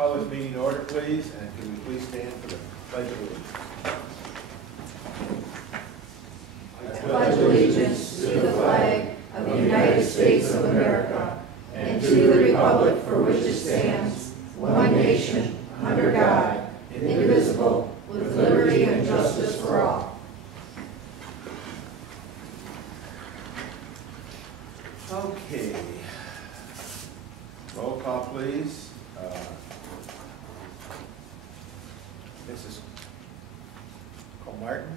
call this meeting to order, please, and could we please stand for the pledge of allegiance? I pledge allegiance to the flag of the United States of America and to the republic for which it stands, one nation, under God, indivisible, with liberty and justice for all. Okay. Roll call, please. Mrs. Martin,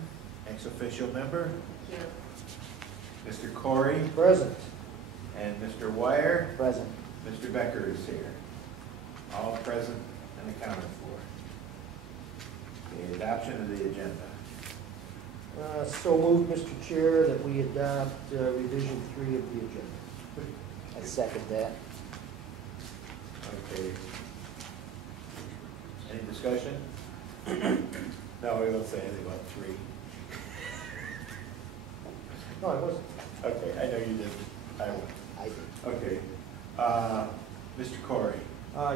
ex-official member. Here. Mr. Corey. Present. And Mr. Wire. Present. Mr. Becker is here. All present and accounted for. The adoption of the agenda. So moved, Mr. Chair, that we adopt revision 3 of the agenda. I second that. Okay. Any discussion? No, we won't say anything about 3. No, I wasn't. Okay, I know you didn't. I won't. I did. Okay. Mr. Corey.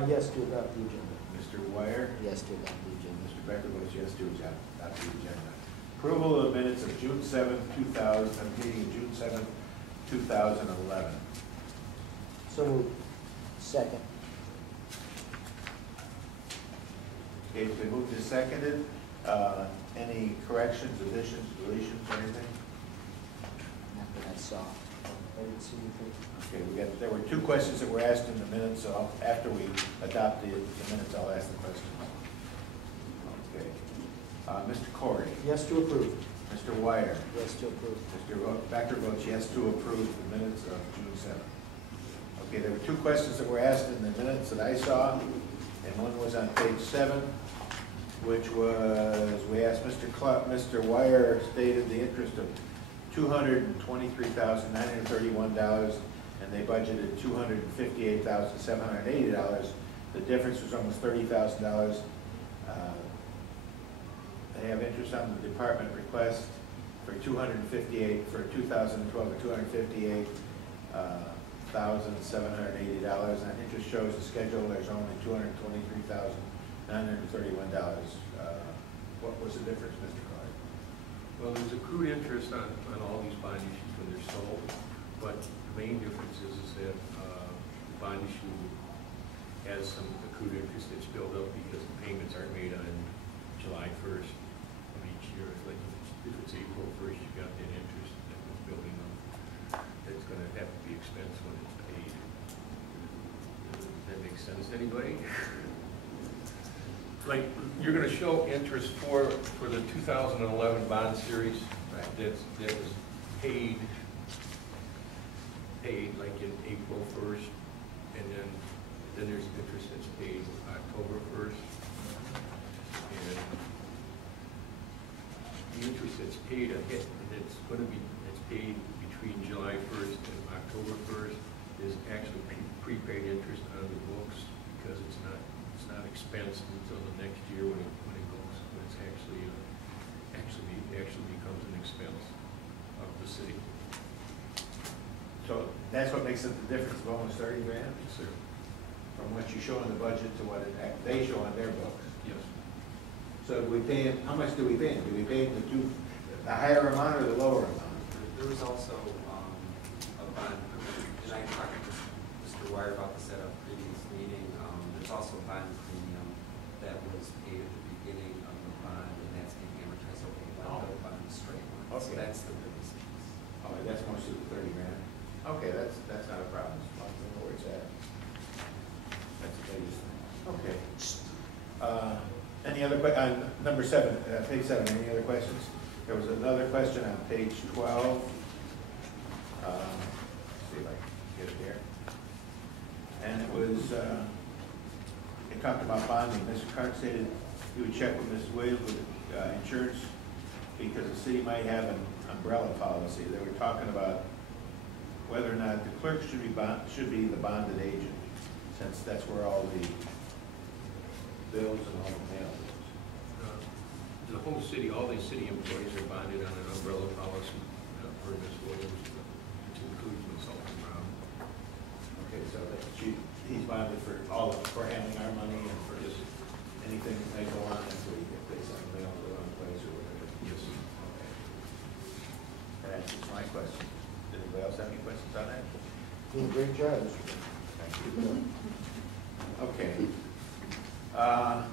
Yes to adopt the agenda. Mr. Wire. Yes to adopt the agenda. Mr. Becker votes yes to adopt the agenda. Approval of minutes of June 7th, 2000, meeting June 7th, 2011. So moved. Second. Okay, it's been moved and seconded. Any corrections, additions, deletions, or anything? Not that I saw. I didn't see anything. Okay, there were 2 questions that were asked in the minutes, so after we adopt the minutes, I'll ask the questions. Okay. Mr. Corey. Yes to approve. Mr. Wire. Yes to approve. Mr. Becker votes yes to approve the minutes of June 7th. Okay, there were 2 questions that were asked in the minutes that I saw, and one was on page 7, which was, we asked Mr. Wire stated the interest of $223,931, and they budgeted $258,780. The difference was almost $30,000. They have interest on the department request for $258 for 2012 or $258,780. And interest shows the schedule. There's only $223,931. What was the difference, Mr. Clark? Well, there's accrued interest on all these bond issues when they're sold, but the main difference is that the bond issue has some accrued interest that's built up because the payments aren't made on July 1st of each year. It's like if it's April 1st, you've got that interest that was building up. That's going to have to be expensed when it's paid. Does that make sense to anybody? Like, you're going to show interest for the 2011 bond series that was paid like in April 1st, and then there's interest that's paid October 1st, and the interest that's paid it's paid between July 1st and October 1st is actually prepaid interest on the books because it's not expensed until the next year when it actually becomes an expense of the city. So that's what makes it the difference of almost 30 grand? Yes, sir. From what you show in the budget to what they show on their books? Yes. So we pay him, how much do we pay him? Do we pay him the higher amount or the lower amount? There was also a bond, and I talked to Mr. Wire about this at a previous meeting. There's also a bond premium that was paid at the beginning of the bond, and that's being amortized over the bond straight line. Okay. So that's the biggest piece. All right, that's most of the 30 grand. Okay, that's not a problem. As long as I know where it's at. That's the biggest thing. Okay. Any other number 7, page 7, any other questions? There was another question on page 12. See if I can get it here. And it was, it talked about bonding. Mr. Clark stated he would check with Mrs. Williams with insurance because the city might have an umbrella policy. They were talking about whether or not the clerk should be the bonded agent, since that's where all the bills and all the mail is. The whole city, all these city employees are bonded on an umbrella policy for Ms. Williams, which includes myself and Rob. Okay, so that he's bonded for handling our money and for Doing a great job, Mr. Chair. Okay. Now,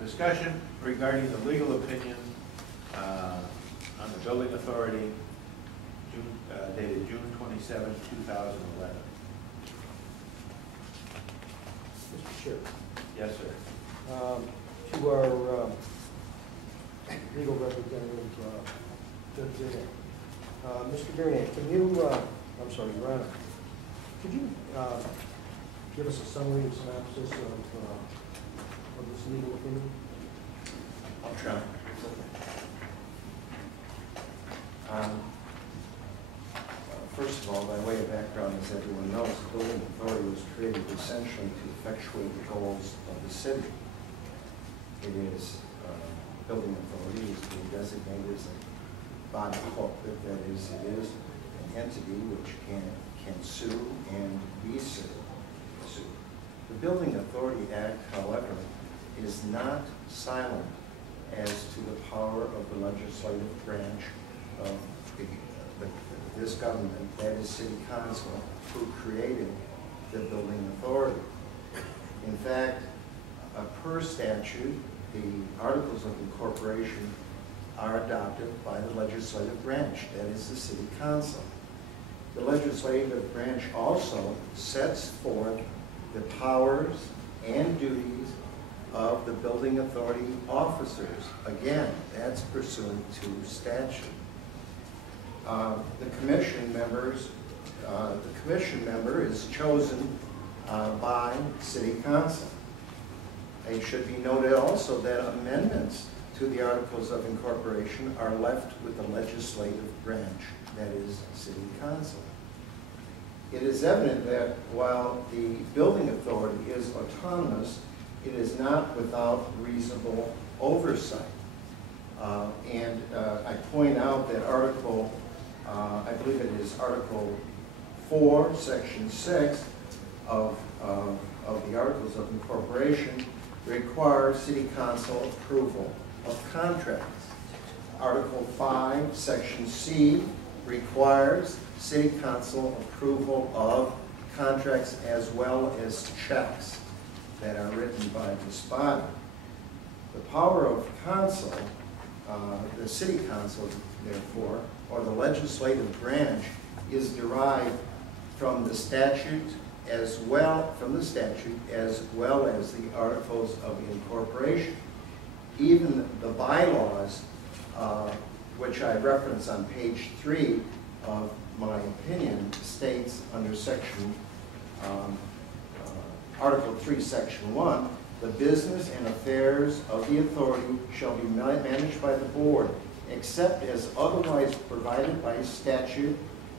discussion regarding the legal opinion on the building authority dated June 27, 2011. Mr. Chair. Yes, sir. To our legal representative, Judge Zidek. Mr. Gurnett, can you, I'm sorry, Ron, could you give us a summary and synopsis of this legal opinion? I'll try. First of all, by way of background, as everyone knows, the building authority was created essentially to effectuate the goals of the city. It is, building authority is being designated as a body corporate, that is, it is an entity which can sue and be sued. The Building Authority Act, however, is not silent as to the power of the legislative branch of this government, that is City Council, who created the Building Authority. In fact, per statute, the Articles of Incorporation are adopted by the legislative branch, that is the City Council. The legislative branch also sets forth the powers and duties of the building authority officers. Again, that's pursuant to statute. The commission member is chosen by City Council. It should be noted also that amendments to the Articles of Incorporation are left with the legislative branch, that is City Council. It is evident that while the building authority is autonomous, it is not without reasonable oversight. I point out that Article, I believe it is Article 4, Section 6 of the Articles of Incorporation requires City Council approval of contracts. Article 5, Section C requires City Council approval of contracts as well as checks that are written by this body. The power of council, the City Council, therefore, or the legislative branch, is derived from the statute as well as the Articles of Incorporation. Even the bylaws, which I reference on page 3 of my opinion, states under section Article 3, Section 1, the business and affairs of the authority shall be managed by the board, except as otherwise provided by statute,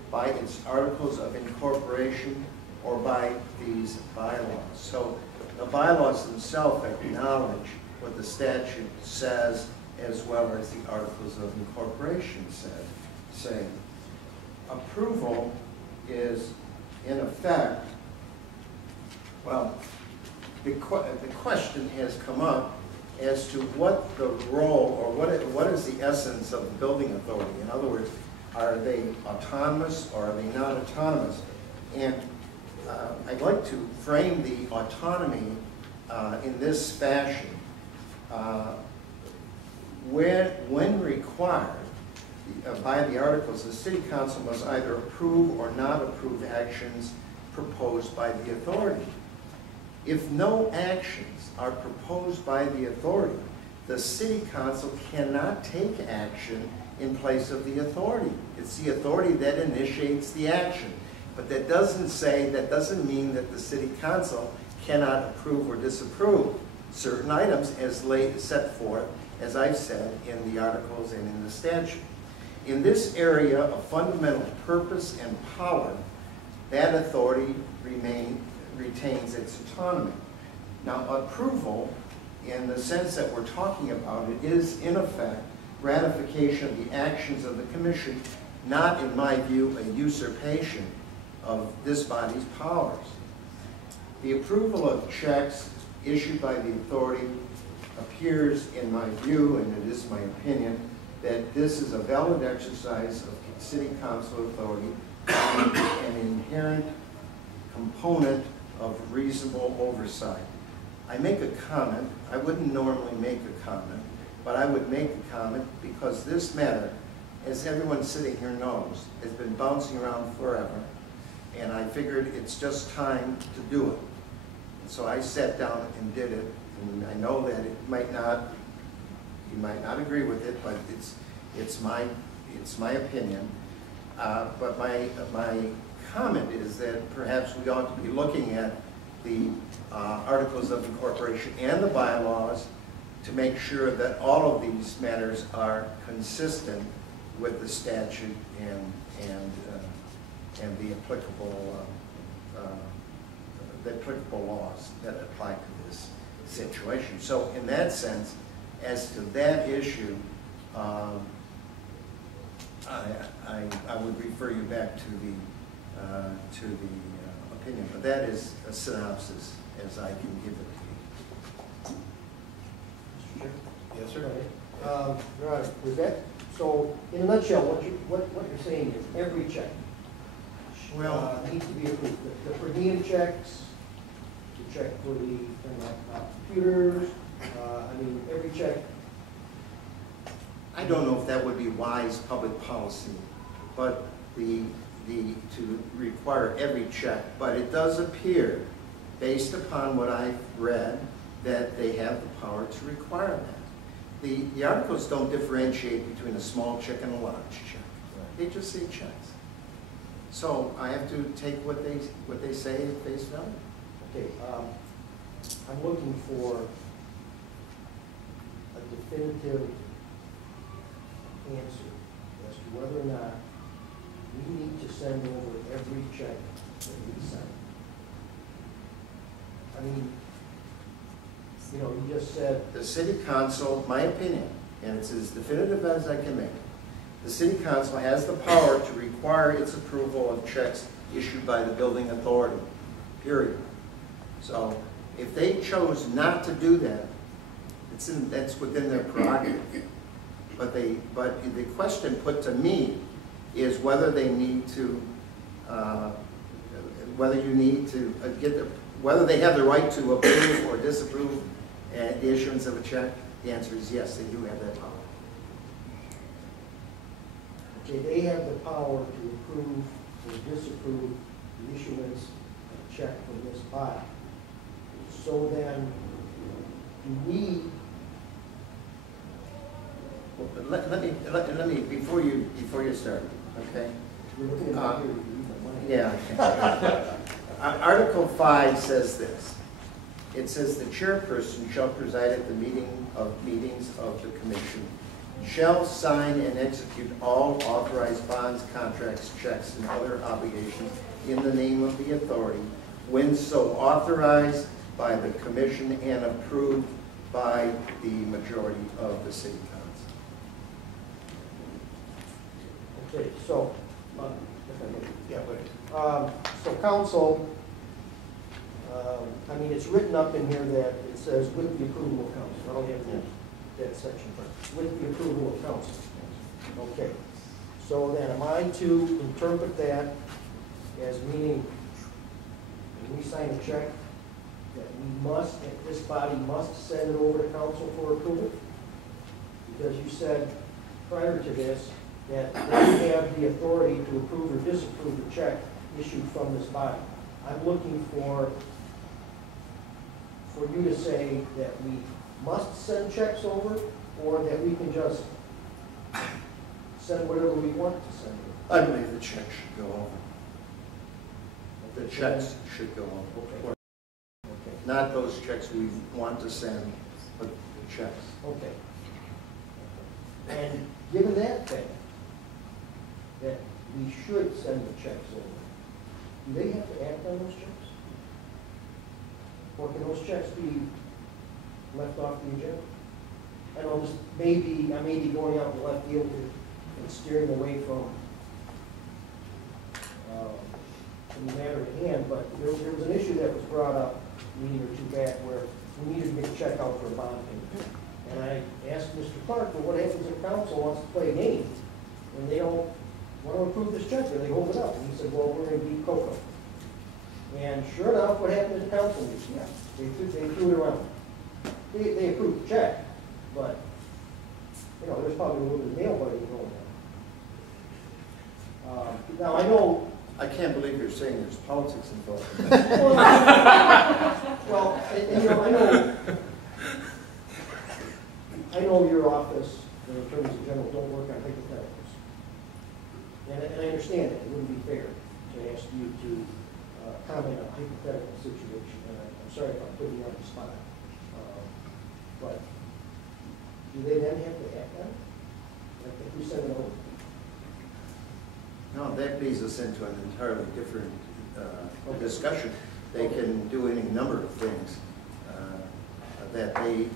by its Articles of Incorporation, or by these bylaws. So the bylaws themselves acknowledge what the statute says as well as the Articles of Incorporation say. Approval is, in effect, well, the question has come up as to what the role or what is the essence of the building authority. In other words, are they autonomous or are they not autonomous? And I'd like to frame the autonomy in this fashion. When required by the Articles, the City Council must either approve or not approve actions proposed by the authority. If no actions are proposed by the authority, the City Council cannot take action in place of the authority. It's the authority that initiates the action. But that doesn't mean that the City Council cannot approve or disapprove certain items as set forth, as I've said, in the Articles and in the statute. In this area of fundamental purpose and power, that authority retains its autonomy. Now, approval, in the sense that we're talking about it, is in effect ratification of the actions of the Commission, not, in my view, a usurpation of this body's powers. The approval of checks issued by the authority appears, in my view, and it is my opinion, that this is a valid exercise of City Council authority an inherent component of reasonable oversight. I make a comment. I wouldn't normally make a comment, but I would make a comment because this matter, as everyone sitting here knows, has been bouncing around forever, and I figured it's just time to do it. And so I sat down and did it, and I know that it might not, you might not agree with it, but it's my opinion. But my comment is that perhaps we ought to be looking at the articles of incorporation and the bylaws to make sure that all of these matters are consistent with the statute and the applicable laws that apply to this situation. So in that sense, as to that issue, I would refer you back to the opinion, but that is a synopsis as I can give it to you. Mr. Chair? Yes, sir. Your Honor, was that, so in a nutshell, what you're saying is every check needs to be approved. The per diem checks, the check for the computers, I mean, every check. I don't know if that would be wise public policy, but to require every check, but it does appear, based upon what I've read, that they have the power to require that. The articles don't differentiate between a small check and a large check. They just say checks. So I have to take what they say at face value. Okay, I'm looking for a definitive answer as to whether or not we need to send over every check that we send. I mean, you know, you just said. The city council, my opinion, and it's as definitive as I can make it, the city council has the power to require its approval of checks issued by the building authority, period. So if they chose not to do that, that's within their prerogative. But the question put to me is whether they need to, whether you need to whether they have the right to approve or disapprove the issuance of a check. The answer is yes, they do have that power. Okay, they have the power to approve or disapprove the issuance of a check from this body. So then, do we? Let me before you start, okay? We're looking at here, you read my mind. Yeah. Article 5 says this. It says the chairperson shall preside at the meetings of the commission, shall sign and execute all authorized bonds, contracts, checks, and other obligations in the name of the authority, when so authorized by the commission and approved by the majority of the city council. Okay, so, if I may. Yeah, but So council, I mean, it's written up in here that it says with the approval of council. I don't have that section, but with the approval of council. Okay. So then am I to interpret that as meaning when we sign a check that we must, that this body must send it over to council for approval? Because you said prior to this that they have the authority to approve or disapprove the check issued from this body. I'm looking for you to say that we must send checks over, or that we can just send whatever we want to send over. I believe the check should go over. The checks should go over. Okay. Okay. Not those checks we want to send, but the checks. Okay. And given that fact, that we should send the checks over, do they have to act on those checks? Or can those checks be left off the agenda? I know this I may be going out in left field here and steering away from the matter at hand, but there was an issue that was brought up a meeting or two back where we needed to get a check out for a bond payment. And I asked Mr. Clark, well, what happens if council wants to play a game and they don't want to approve this check, and they hold it up, and he said, well, we're going to be Coco. And sure enough, what happened at the council meeting? Yeah, they threw it around. They approved the check, but, you know, there's probably a little bit of nail biting going on. Now, I know. I can't believe you're saying there's politics involved. Well, and, you know, I know your office, the attorneys in general, don't work on hypotheticals. And I understand that. It wouldn't be fair to ask you to comment on a hypothetical situation. And I'm sorry if I'm putting you on the spot. But do they then have to act on it? Like if we send it over? No, that leads us into an entirely different discussion. They can do any number of things that they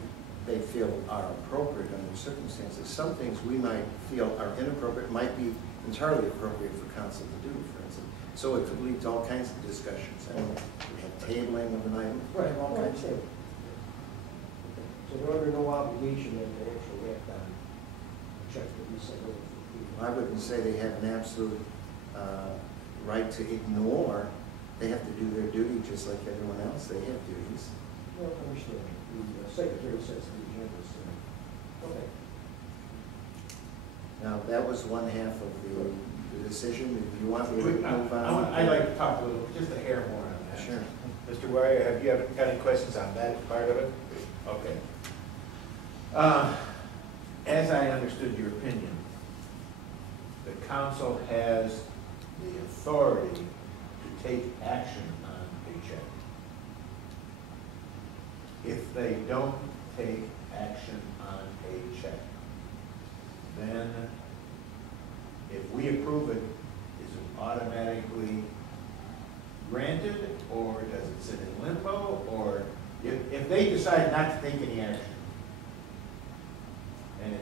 feel are appropriate under circumstances. Some things we might feel are inappropriate might be entirely appropriate for council to do, for instance. So it could lead to all kinds of discussions. I mean, we have tabling of an item. Right, all kinds of. So they're under no obligation then to actually act on a check that we send over for approval. I wouldn't say they have an absolute right to ignore. They have to do their duty just like everyone else. They have duties. Well, I understand. The secretary sets the agenda, so, okay. Now, that was one half of the decision. If you want me to move on? I'd like to talk a little, just a hair more on that. Sure. Mr. Ware, have you got any questions on that part of it? Okay. As I understood your opinion, the council has the authority to take action on a check. If they don't take action on a check, then if we approve it, is it automatically granted, or does it sit in limbo, or if they decide not to take any action, and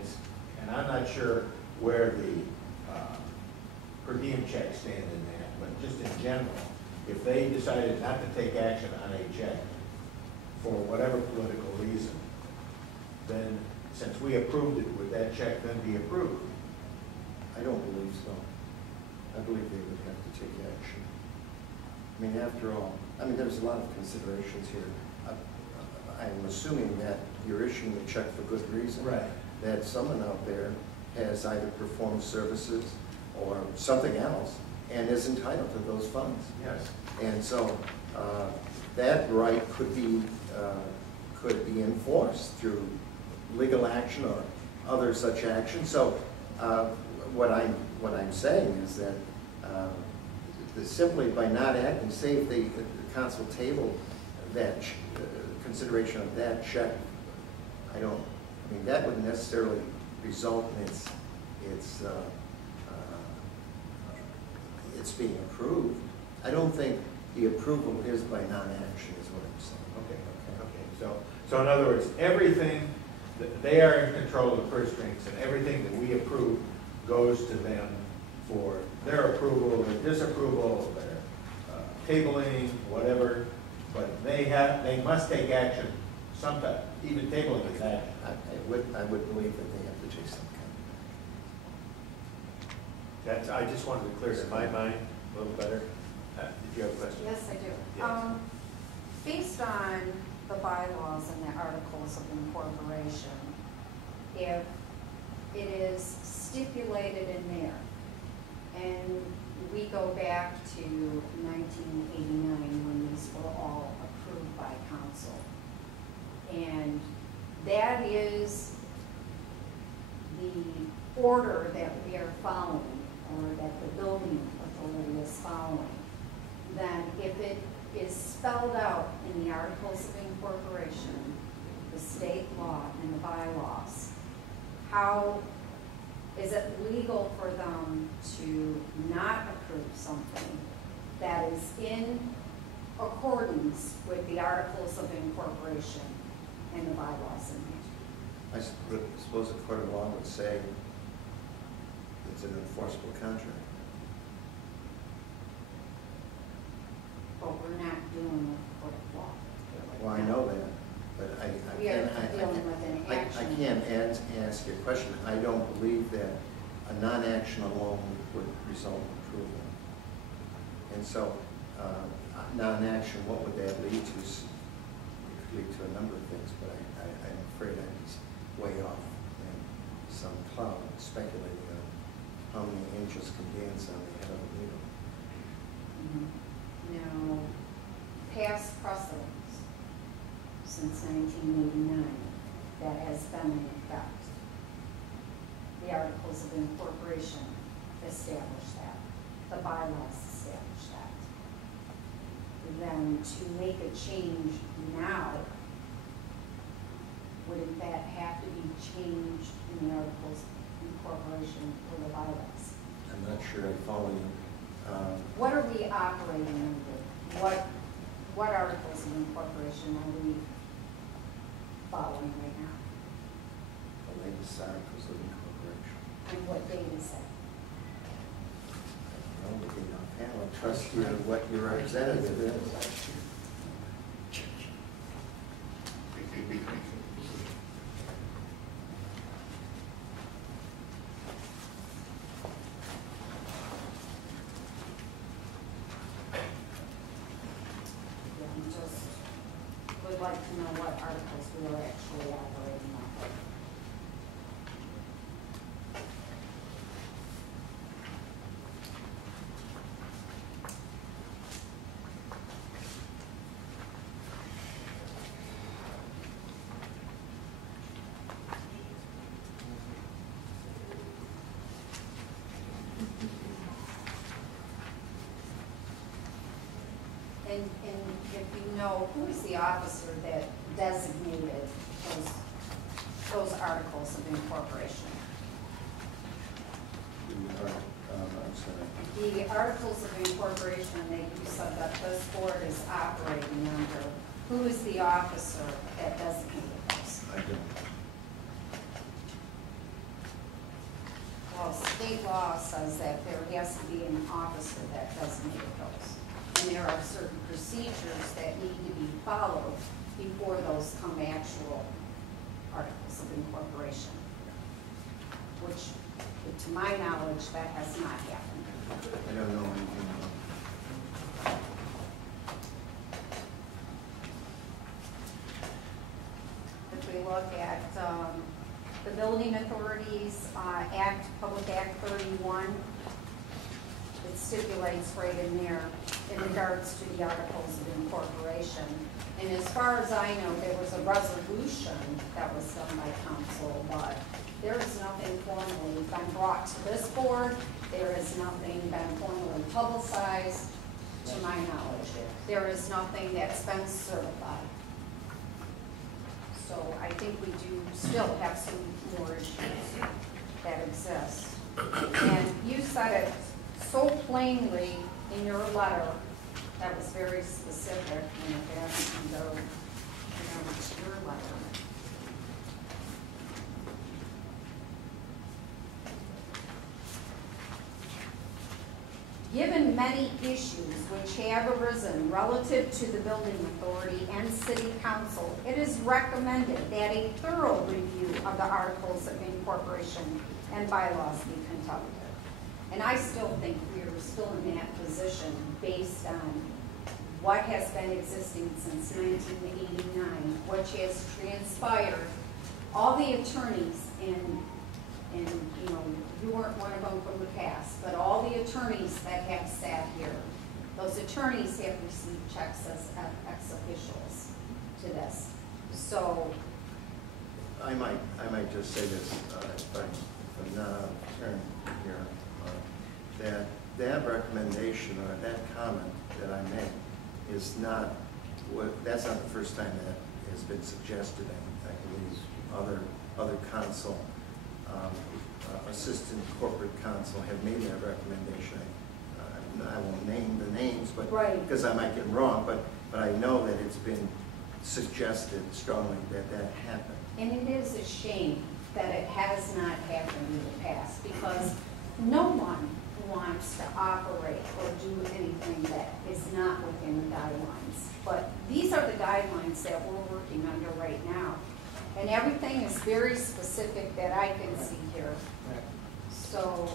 I'm not sure where the per diem checks stand in that, but just in general, if they decided not to take action on a check for whatever political reason, then since we approved it, would that check then be approved? I don't believe so. I believe they would have to take action. I mean, after all, there's a lot of considerations here. I'm assuming that you're issuing a check for good reason. Right. That someone out there has either performed services or something else and is entitled to those funds. Yes. And so that right could be enforced through legal action or other such action. So what I'm saying is that simply by not acting, say if the council tabled that consideration of that check, that wouldn't necessarily result in it's being approved. I don't think the approval is by non-action is what I'm saying. Okay. So in other words, everything, they are in control of the purse strings, and everything that we approve goes to them for their approval, their disapproval, their tabling, whatever, but they must take action sometime, even tabling is action. I would believe that they have to take some kind of. I just wanted to clear it in my mind a little better. Did you have a question? Yes, I do. Yes. Based on the bylaws and the articles of incorporation, if it is stipulated in there, and we go back to 1989 when these were all approved by council, and that is the order that we are following, or that the building authority is following, then if it is spelled out in the articles of incorporation, the state law and the bylaws, how is it legal for them to not approve something that is in accordance with the articles of incorporation and the bylaws in it? I suppose a court of law would say it's an enforceable contract. But we're not dealing with court of law. Well, I know that, but We are dealing with an I action. can't answer your question. I don't believe that a non-action alone would result in approval. And so, non-action, what would that lead to? It could lead to a number of things, but I'm afraid I'm just way off in some cloud speculating on how many angels can dance on the head of a needle. Now, past precedents since 1989 that has been in effect. The Articles of Incorporation establish that. The bylaws establish that. Then to make a change now, would that have to be changed in the Articles of Incorporation or the bylaws? I'm not sure I follow you. What are we operating under? What Articles of Incorporation are we following right now? The latest Articles of Incorporation. And what date is that? I don't know, we don't have, I trust you what your representative is. I just would like to know what articles we are actually operating on. And if you know, who is the officer that designated those articles of incorporation? I'm sorry. The articles of incorporation that you said that this board is operating under, who is the officer that designated those? I don't. Well, state law says that there has to be an officer that designated those. And there are certain procedures that need to be followed before those come actual articles of incorporation, which, to my knowledge, that has not happened. I don't know anything about. If we look at the Building Authorities Act, Public Act 31, it stipulates right in there in regards to the articles of incorporation. And as far as I know, there was a resolution that was done by council, but there is nothing formally been brought to this board. There is nothing been formally publicized, to my knowledge. There is nothing that's been certified. So I think we do still have some more issues that exist. And you said it so plainly in your letter, that was very specific, and if that can go, to your letter. Given many issues which have arisen relative to the building authority and city council, it is recommended that a thorough review of the articles of incorporation and bylaws be conducted. And I still think we are still in that position based on what has been existing since 1989, which has transpired. All the attorneys and you know, you weren't one of them from the past, but all the attorneys that have sat here, those attorneys have received checks as ex-officials to this. So I might just say this, if I'm not out of turn here, that recommendation or that comment that I made is not that's not the first time that has been suggested. I believe other counsel, assistant corporate counsel have made that recommendation. I won't name the names, but because I might get them wrong, but I know that it's been suggested strongly that happened. And it is a shame that it has not happened in the past, because no one wants to operate or do anything that is not within the guidelines. But these are the guidelines that we're working under right now. And everything is very specific that I can see here. So,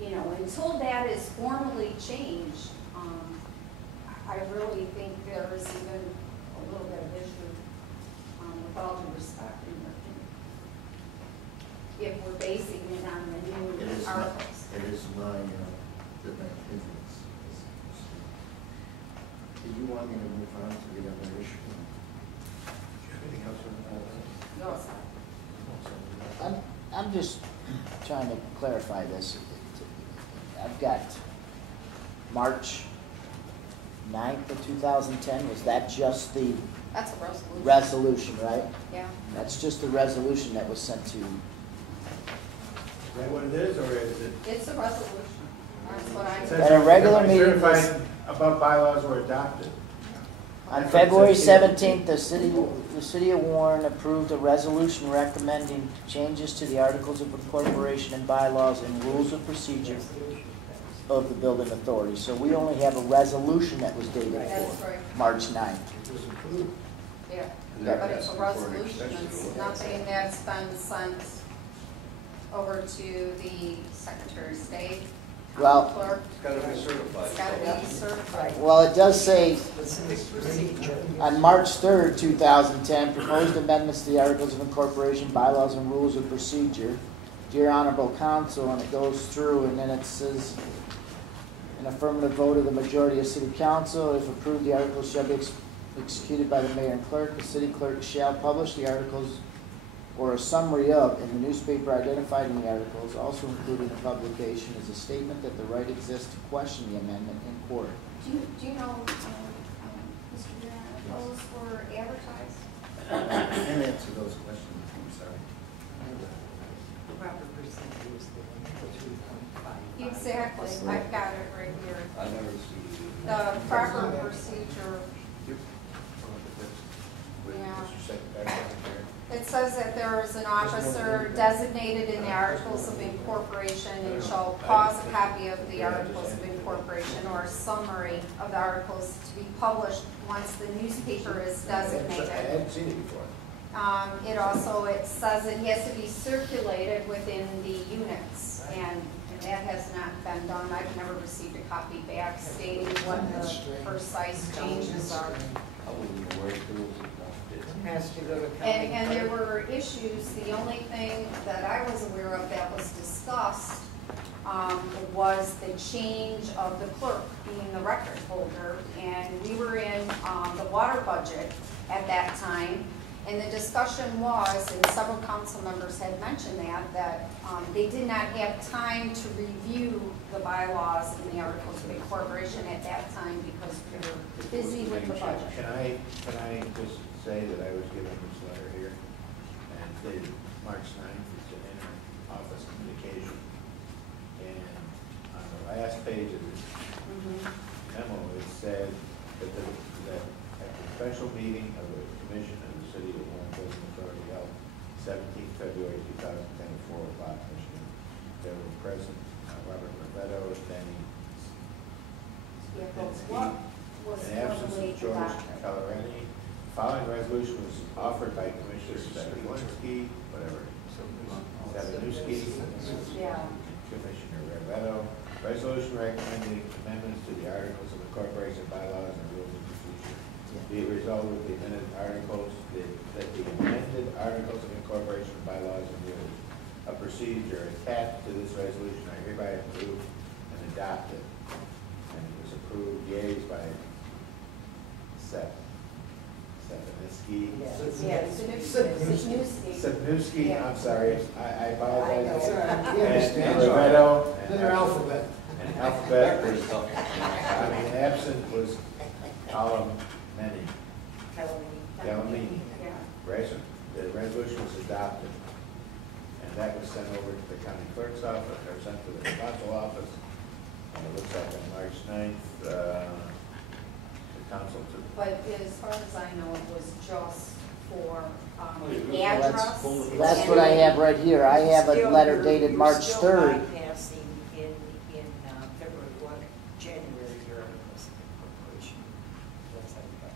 you know, until that is formally changed, I really think there is even a little bit of issue, with all due respect, in your opinion. If we're basing it on the It new is articles. It is my opinion. Did you want me to move on to the other issue? Do you have anything else on that? No, it's not. I'm just trying to clarify this. I've got March 9th of 2010, was that just the That's a resolution. resolution, right? Yeah. That's just the resolution that was sent to, Is that what it is, or is it? It's a resolution. That's what I. It says At a regular meeting, certified above bylaws were adopted. on That's what it February says here. 17th, the city of Warren approved a resolution recommending changes to the Articles of Incorporation and bylaws and rules of procedure of the building authority. So we only have a resolution that was dated That's for right. March 9th. It was approved. Yeah, Yeah, but it's a that's for an resolution, extension. it's nothing that's been sent over to the Secretary of State, Well- clerk, It's gotta be certified. it's gotta be certified. Well, it does say Specific procedure. on March 3rd, 2010, proposed amendments to the Articles of Incorporation, bylaws, and rules of procedure. Dear Honorable Council, and it goes through, and then it says, an affirmative vote of the majority of City Council, if approved, the articles shall be executed by the mayor and clerk. The city clerk shall publish the articles or a summary of in the newspaper identified in the articles, also including the publication is a statement that the right exists to question the amendment in court. Do you know, Mr. Durant, if those were advertised? I can't answer those questions, I'm sorry. The proper procedure is the 3.5. Exactly, I've got it right here. I never see. The proper procedure, With Yeah. Mr. Secretary here. it says that there is an officer designated in the Articles of Incorporation and shall cause a copy of the Articles of Incorporation or a summary of the articles to be published once the newspaper is I designated. hadn't seen it before. It says it has to be circulated within the units, and that has not been done. I've never received a copy back stating what the precise changes are. I wouldn't know where it goes. Has to go to county. And there were issues, the only thing that I was aware of that was discussed was the change of the clerk being the record holder. And we were in the water budget at that time, and the discussion was, and several council members had mentioned that they did not have time to review the bylaws and the Articles of Incorporation at that time because we were busy with the budget. Can I just say that I was given this letter here, and dated March 9th, it's an inter-office communication. And on the last page of this memo, it said that at the special meeting of the Commission of the City of Warren Building Authority held 17th February 2010 at 4 o'clock, Michigan, there were present Robert Ravetto, Danny Yeah, but what was in absence formally of George adopted? Calarani. Following resolution was offered by Commissioners Sabalinski, whatever, Sabalinski, Yeah. Commissioner Ravetto. Resolution recommending amendments to the Articles of Incorporation, bylaws, and rules of procedure. Be it resolved with the amended articles, that the amended Articles of Incorporation, bylaws, and rules of procedure attached to this resolution are hereby approved and adopted. And it was approved, yeas by Stefanski. Yeah, Sanusi. Sapnowski, I'm sorry, I apologize. I know. And Ravetto. and- Another alphabet. And alphabet was, absent was Calamini. Calamini. Yeah. The resolution was adopted. And that was sent over to the county clerk's office, or sent to the council office. And it looks like on March 9th, the council took. But as far as I know, it was just for the yeah, address. That's what I have right here. I have a letter dated March 3rd. Bypassing in February, what, January, your articles of incorporation. That's how you got it.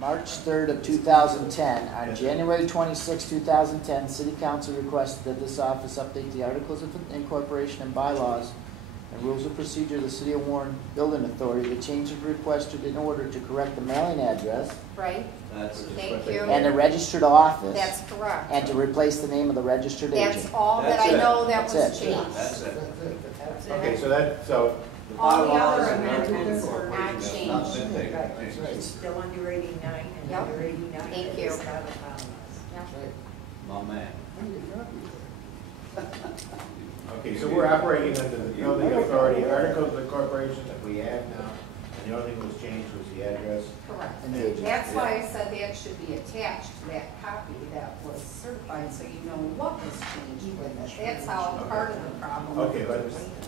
March 3rd of 2010, on January 26, 2010, City Council requested that this office update the Articles of Incorporation and bylaws and rules of procedure of the City of Warren Building Authority. The changes requested in order to correct the mailing address Right? That's Thank you. and the registered office, That's correct. and to replace the name of the registered That's agent. all that That's I it. know that That's was it. changed. That's it. That's it. Okay, so that, so. All the bylaws other and amendments articles were not have changed. not been made. Right, it's still under 89, and Yep. under 89, Thank it's you. not a bylaws. Yeah. My man. Okay, so we're operating under the building authority, articles of incorporation that we have now, and the only thing that was changed was the address. Correct. And the agent. That's why I said that should be attached to that copy that was certified, so you know what was changed with it. That's how part of the problem. Okay,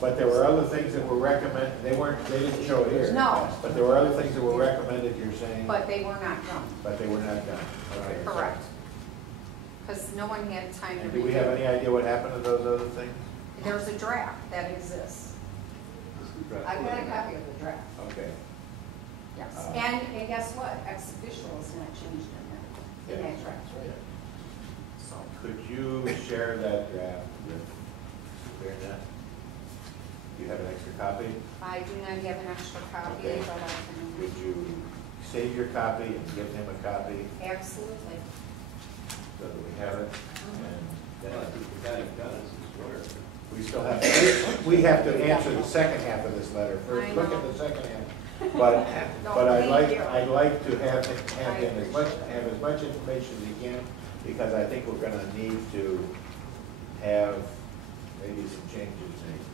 but there were other things that were recommended, they didn't show it here. No. But there were other things that were recommended, you're saying, But they were not done. but they were not done. Okay. Correct. Because no one had time to And read do we have it. any idea what happened to those other things? There's a draft that exists. I've got a copy of the draft, Okay. yes. And guess what? Ex officio is not changed in that draft. So, Could you share that draft with Bernadette? Do you have an extra copy? I do not have an extra copy, Okay. but I can, Would you save your copy and give him a copy absolutely. so that we have it? And then Well, I think the guy who does his work. we still have, we have to answer the second half of this letter. First, I look know. at the second half. But, No, but thank you. I'd like to have him I have as much information as he can, because I think we're gonna need to have maybe some changes made.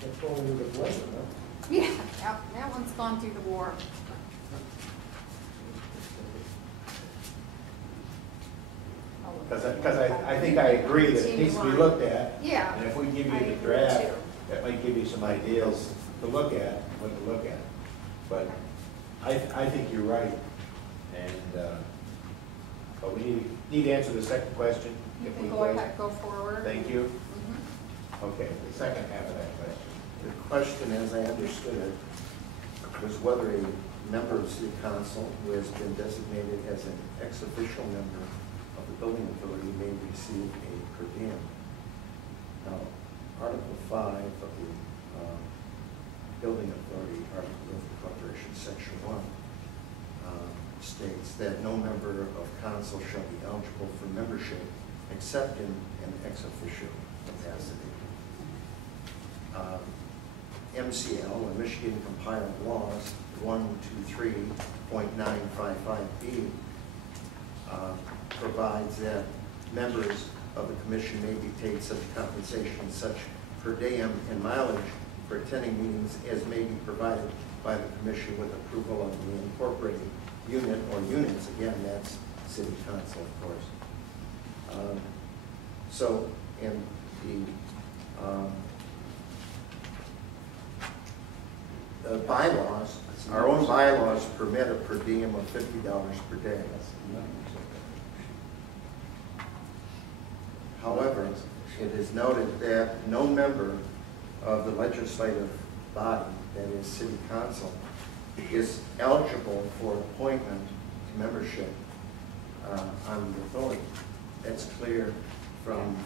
That's going into the weather, huh? Yeah, that one's gone through the war. Because I think I agree that it needs to be looked at. Yeah. And if we give you I the agree draft, too. that might give you some ideas to look at, what to look at. But I think you're right. And, but we need to answer the second question. You if can we go could. ahead, go forward. Thank you. Mhm. Okay, the second half of that question. The question, as I understood it, was whether a member of City Council who has been designated as an ex-official member of the building authority may receive a per diem. Now, Article 5 of the Building Authority, Article of Incorporation, Section 1, states that no member of council shall be eligible for membership except in an ex-official capacity. MCL, or Michigan Compiled Laws 123.955B, provides that members of the commission may be paid such compensation, such per diem and mileage for attending meetings as may be provided by the commission with approval of the incorporated unit or units. Again, that's City Council, of course. So, in the bylaws, our own bylaws permit a per diem of $50 per day. However, it is noted that no member of the legislative body, that is City Council, is eligible for appointment to membership on the authority. That's clear from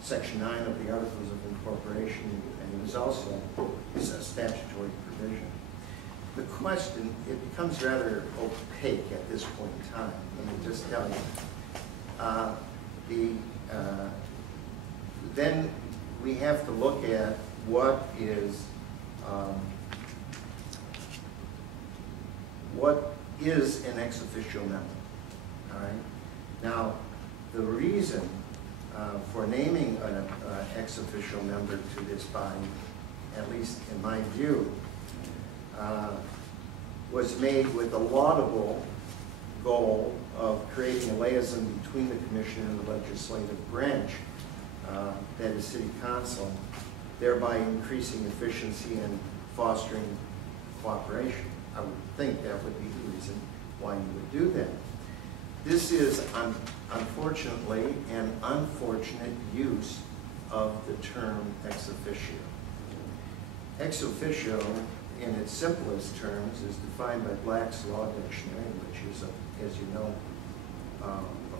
Section 9 of the Articles of Incorporation, and it is also a statutory provision. The question, it becomes rather opaque at this point in time. Let me just tell you. Then we have to look at what is an ex officio member. All right. Now, the reason for naming an ex officio member to this body, at least in my view, was made with a laudable goal of creating a liaison between the commission and the legislative branch, that is City Council, thereby increasing efficiency and fostering cooperation. I would think that would be the reason why you would do that. This is, unfortunately, an unfortunate use of the term ex officio. Ex officio, in its simplest terms, is defined by Black's Law Dictionary, which is, as you know,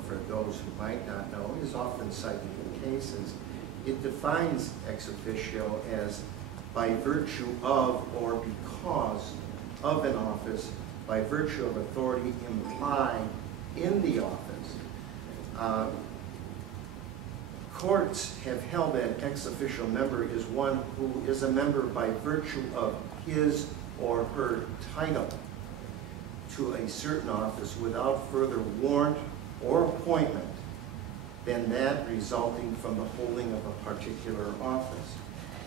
for those who might not know, is often cited in cases. It defines ex officio as by virtue of or because of an office, by virtue of authority implied in the office. Courts have held that ex officio member is one who is a member by virtue of his or her title to a certain office without further warrant or appointment than that resulting from the holding of a particular office.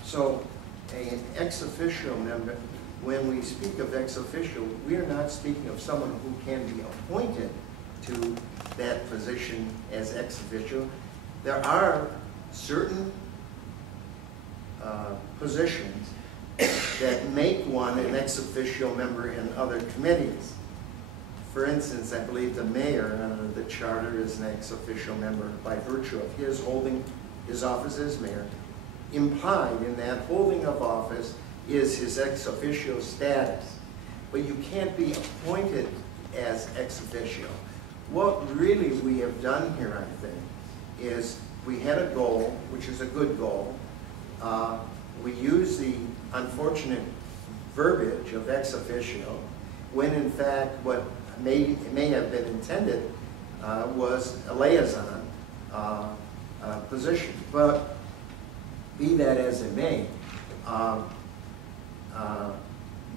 So an ex officio member, when we speak of ex officio, we are not speaking of someone who can be appointed to that position as ex officio. There are certain positions that make one an ex officio member in other committees. For instance, I believe the mayor under the charter is an ex officio member by virtue of his holding his office as mayor. Implied in that holding of office is his ex officio status. But you can't be appointed as ex officio. What really we have done here, I think, is we had a goal, which is a good goal. We use the unfortunate verbiage of ex officio, when in fact what may have been intended was a liaison position. But be that as it may,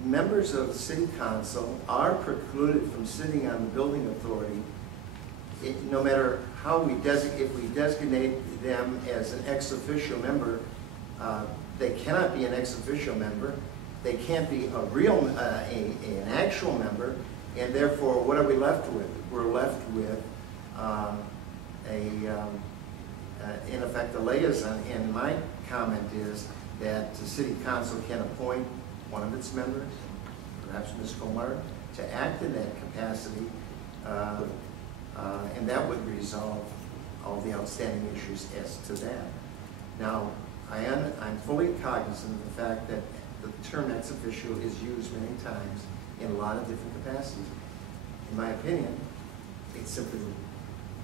members of the city council are precluded from sitting on the building authority, no matter how we if we designate them as an ex officio member. They cannot be an ex officio member. They can't be a real, an actual member, and therefore, what are we left with? We're left with in effect, a liaison. And my comment is that the city council can appoint one of its members, perhaps Ms. Komar, to act in that capacity, and that would resolve all the outstanding issues as to that. Now, I'm fully cognizant of the fact that the term ex officio is used many times in a lot of different capacities. In my opinion, it's simply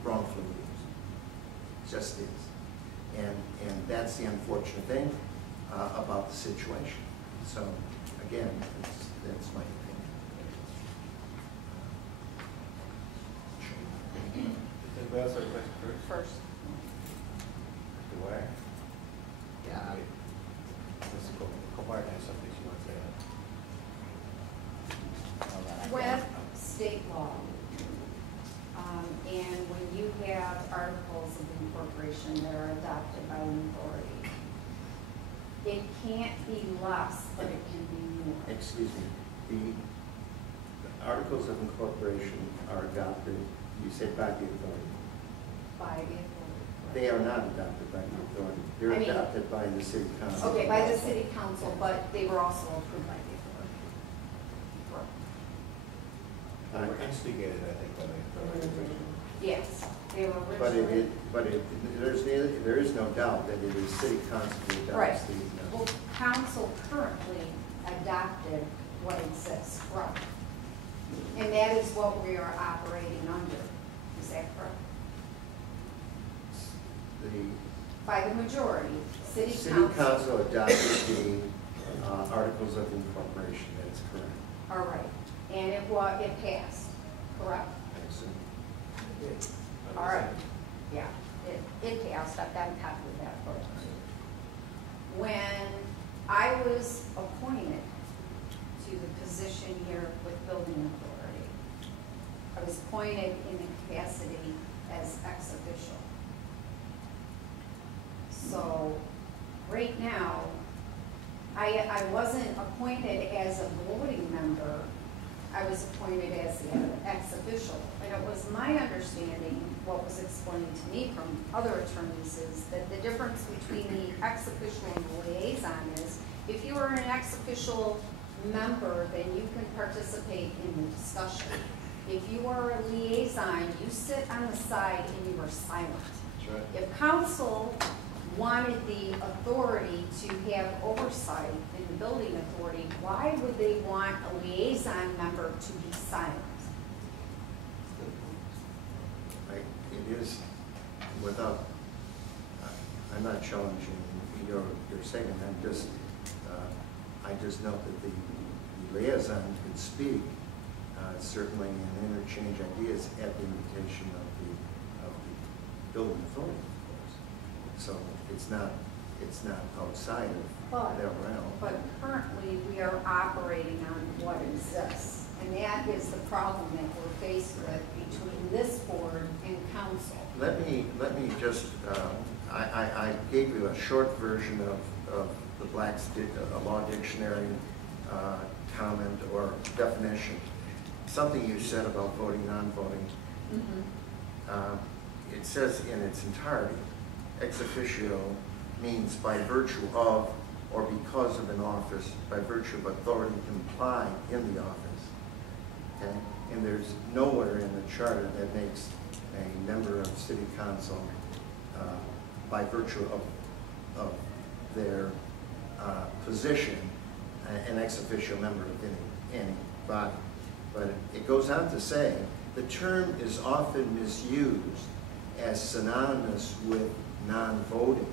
wrongfully used. It just is. And that's the unfortunate thing about the situation. So, again, that's my opinion. Anybody else have a question first? Mr. Ware? Yeah. Mrs. Comart has something she wants to add. With state law, and when you have articles of incorporation that are adopted by an authority, it can't be less, but it can be more. Excuse me. The articles of incorporation are adopted, you said, by the authority. By the authority. They are not adopted by the authority. They're adopted by the city council. Okay, by the city council, but they were also approved by the authority. They were instigated, I think, by the authority. Yes, they were originally. But there is no doubt that it is city council that Right. adopts these. Well, council currently adopted what exists, correct? And that is what we are operating under. Is that correct? By the majority, city council adopted the articles of incorporation. That's correct. All right, and it passed, correct? All right, yeah, it passed. I've got a copy of that for you. When I was appointed to the position here with building authority, I was appointed in the capacity as ex officio. So right now, I wasn't appointed as a voting member. I was appointed as the ex officio. And it was my understanding, what was explained to me from other attorneys, is that the difference between the ex officio and the liaison is, if you are an ex officio member, then you can participate in the discussion. If you are a liaison, you sit on the side and you are silent. That's right. If council wanted the authority to have oversight in the building authority, why would they want a liaison member to be silent? It is without, I'm not challenging your statement, I just note that the liaison could speak certainly and interchange ideas at the invitation of the building authority, of course. So it's not outside of their realm. But currently, we are operating on what exists. And that is the problem that we're faced with between this board and council. Let me just, I gave you a short version of the Black's Law Dictionary comment or definition. Something you said about voting, non-voting. Mm-hmm. It says in its entirety, ex officio means by virtue of or because of an office, by virtue of authority implied in the office. Okay? And there's nowhere in the charter that makes a member of city council by virtue of their position an ex officio member of any body. But it goes on to say, the term is often misused as synonymous with non-voting.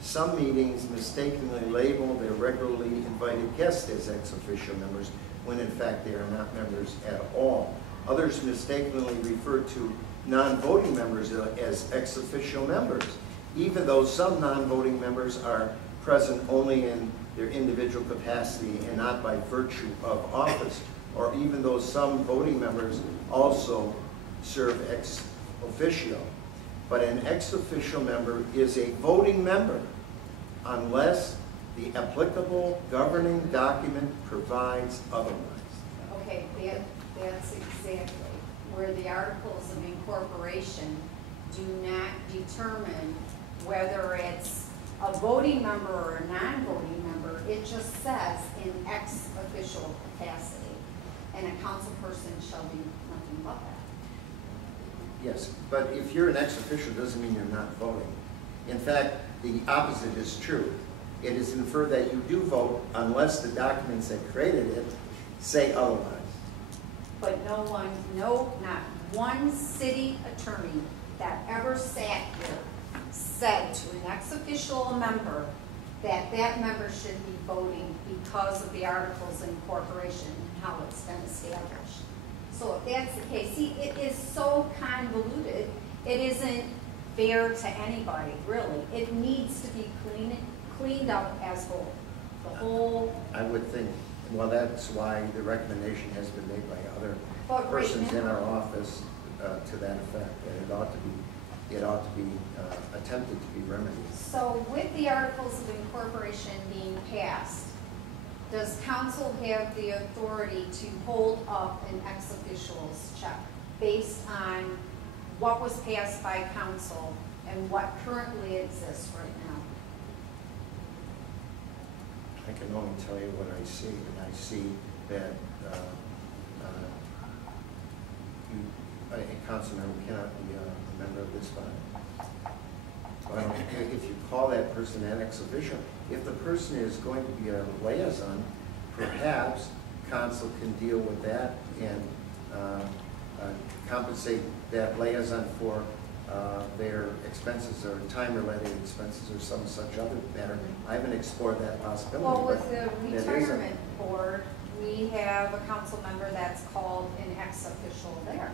Some meetings mistakenly label their regularly invited guests as ex officio members when in fact they are not members at all. Others mistakenly refer to non-voting members as ex officio members, even though some non-voting members are present only in their individual capacity and not by virtue of office, or even though some voting members also serve ex officio. But an ex officio member is a voting member unless the applicable governing document provides otherwise. Okay, that's exactly where the articles of incorporation do not determine whether it's a voting member or a non-voting member. It just says in ex official capacity, and a council person shall be nothing but that. Yes, but if you're an ex officio, doesn't mean you're not voting. In fact, the opposite is true. It is inferred that you do vote unless the documents that created it say otherwise. But not one city attorney that ever sat here said to an ex officio member that that member should be voting because of the articles of incorporation and how it's been established. So if that's the case, see, it is so convoluted, it isn't fair to anybody, really. It needs to be cleaned up as whole. The whole. I would think, well, that's why the recommendation has been made by other But persons right in now, our office to that effect, that it ought to be attempted to be remedied. so with the articles of incorporation being passed, does council have the authority to hold up an ex officio's check based on what was passed by council and what currently exists right now? I can only tell you what I see, and I see that a council member cannot be a member of this body. Well, if you call that person an ex officio, if the person is going to be a liaison, perhaps council can deal with that and compensate that liaison for their expenses or time-related expenses or some such other matter. I haven't explored that possibility. Well, with the that is retirement board, we have a council member that's called an ex official there.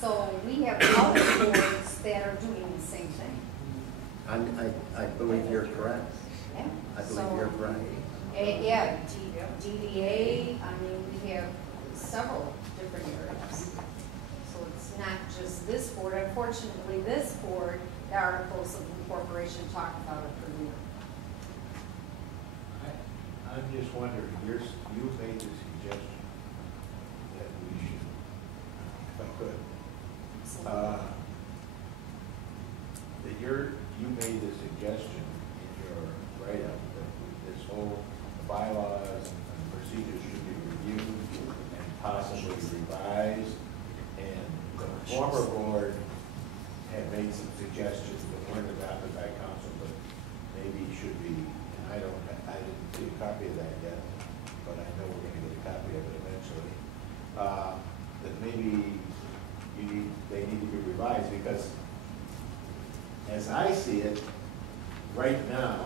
So we have other boards that are doing the same thing. I believe you're correct. Yeah. I believe you're correct. Yeah, DDA, I mean, we have several different areas. So it's not just this board. Unfortunately, this board, the articles of incorporation talk about it per year. I'm just wondering, you made the suggestion that we should, if I could, that you made the suggestion in your write-up that this whole bylaws and procedures should be reviewed and possibly revised see it, right now,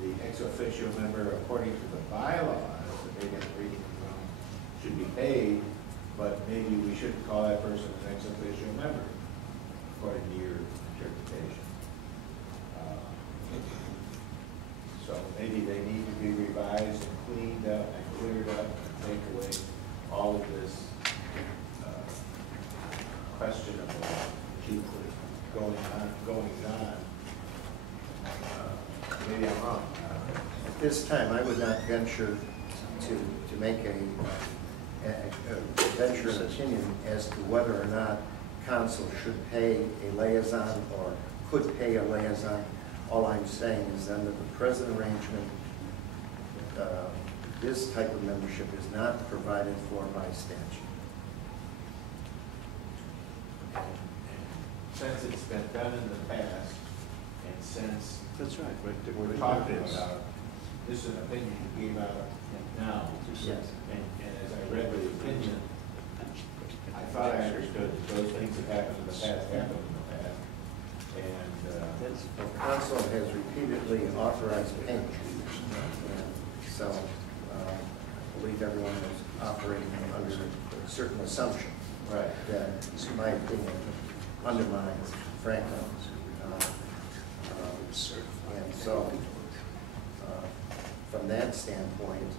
the ex officio member, according to the bylaws, that they get reading from, should be paid, but maybe we shouldn't call that person an ex officio member, according to your interpretation. So maybe they need to be revised and cleaned up and cleared up and take away all of this question of going on. Maybe I'm wrong. At this time, I would not venture to make a venture an opinion as to whether or not council should pay a liaison or could pay a liaison. All I'm saying is under the present arrangement, this type of membership is not provided for by statute. Since it's been done in the past, and since That's right. we're talking about, this is an opinion you gave out now. Yes. And as I read the opinion, I thought I understood that those things that happened in the past happened in the past. And, The council has repeatedly authorized payment. And so I believe everyone is operating under a certain assumption right. that, in my opinion, undermines Franklin. And so, from that standpoint,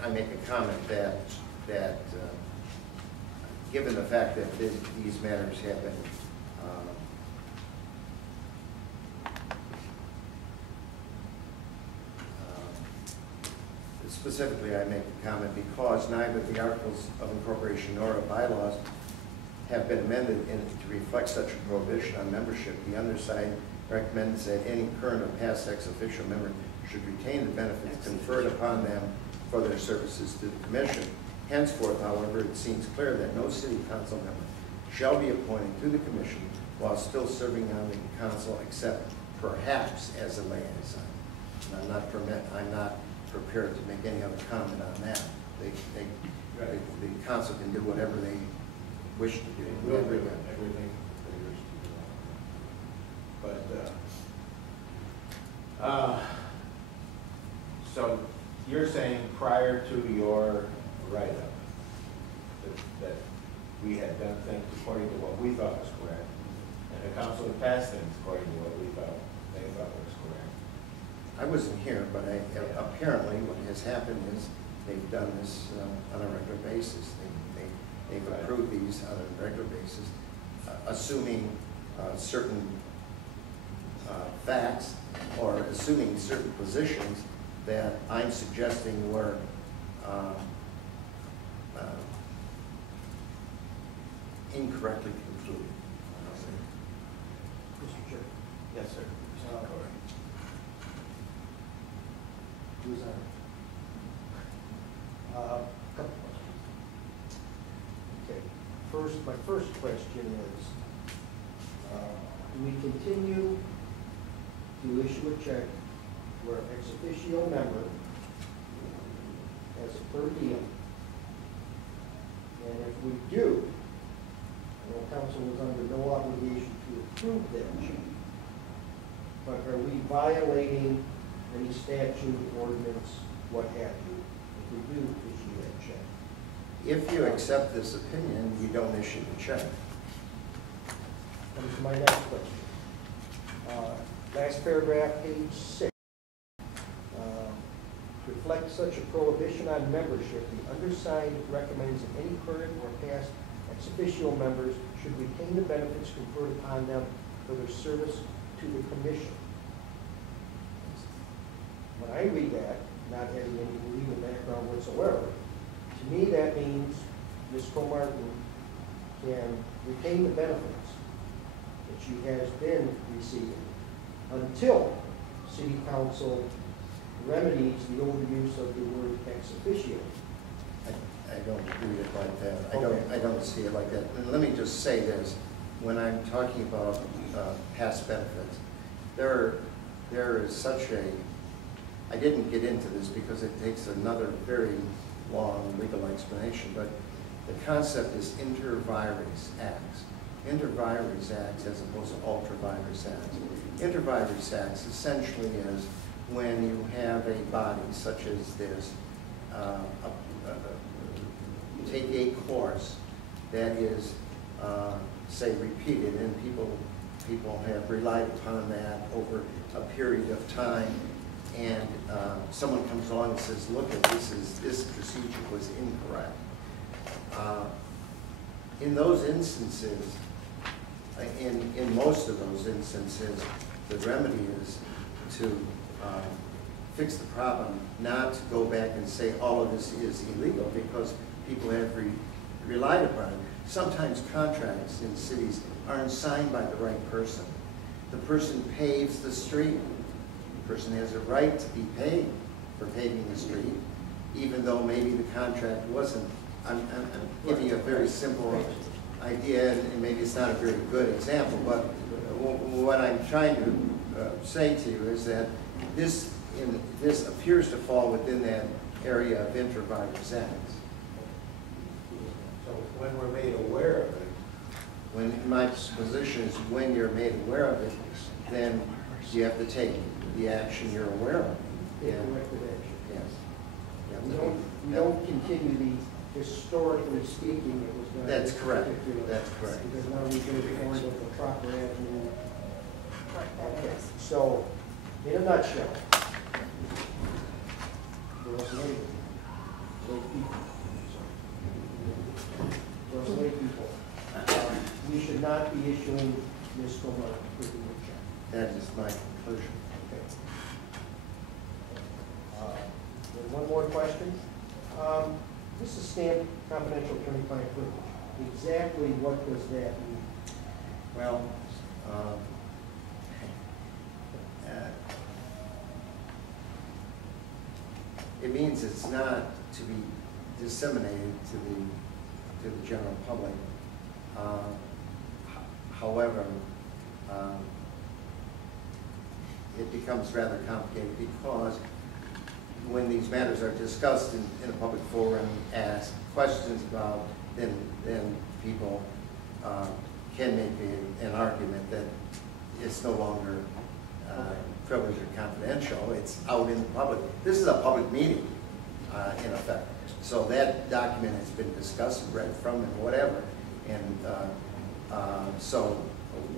I make a comment that given the fact that these matters have been specifically, I make a comment because neither the Articles of Incorporation nor the bylaws have been amended to reflect such a prohibition on membership. The underside recommends that any current or past ex officio member should retain the benefits conferred upon them for their services to the commission. Henceforth, however, it seems clear that no city council member shall be appointed to the commission while still serving on the council except perhaps as a liaison. And I'm not prepared to make any other comment on that. The council can do whatever they wish to do. We'll do everything they wish to do. But, so you're saying prior to your write-up that we had done things according to what we thought was correct, and the council had passed things according to what they thought was correct. I wasn't here, but apparently what has happened is they've done this on a regular basis. They've approved these on a regular basis, assuming certain facts or assuming certain positions that I'm suggesting were incorrectly concluded. Mr. Chair. Yes, sir. Who's on? Couple questions. Okay. My first question is, do we continue to issue a check where ex officio member has a per diem? And if we do, the council is under no obligation to approve that check. But are we violating any statute, ordinance, what have you, if we do issue that check? If you accept this opinion, you don't issue the check. Comes to my next question. Last paragraph, page 6. Reflects such a prohibition on membership, the undersigned recommends that any current or past ex officio members should retain the benefits conferred upon them for their service to the commission. When I read that, not having any legal background whatsoever, to me that means Ms. Comartin can retain the benefits that she has been receiving until City Council remedies the overuse of the word ex officio. I don't read it like that. Okay. I don't see it like that. And let me just say this. When I'm talking about past benefits, there is such a, I didn't get into this because it takes another very long legal explanation, but The concept is inter vires acts. Inter vires acts as opposed to ultra vires acts. Inter vires acts essentially is when you have a body such as this, take a course that is, say, repeated, and people have relied upon that over a period of time, and someone comes along and says, look, this procedure was incorrect. In those instances, in most of those instances, the remedy is to fix the problem, not to go back and say all of this is illegal, because people have relied upon it. Sometimes contracts in cities aren't signed by the right person. The person paves the street. The person has a right to be paid for paving the street, even though maybe the contract wasn't. I'm giving you a very simple idea, and maybe it's not a very good example, but what I'm trying to say to you is that this appears to fall within that area of inter vires acts. So when we're made aware of it, When my position is when you're made aware of it, then you have to take the action you're aware of. Yeah, corrective action. Yes. We don't continue the, historically speaking, it was done. That's this correct. particular- That's correct. Because now we go forward with the proper avenue. Right, that Okay, is. so, in a nutshell, for us lay people, for us lay people, we should not be issuing this from a criminal check. That is my conclusion. Okay. Then one more question. This is stamped confidential attorney-client privilege. Exactly what does that mean? Well, it means it's not to be disseminated to the general public. However, it becomes rather complicated because when these matters are discussed in a public forum, asked questions about, then people can make an argument that it's no longer privileged or confidential. It's out in the public. This is a public meeting, in effect. So that document has been discussed and read from and whatever. And so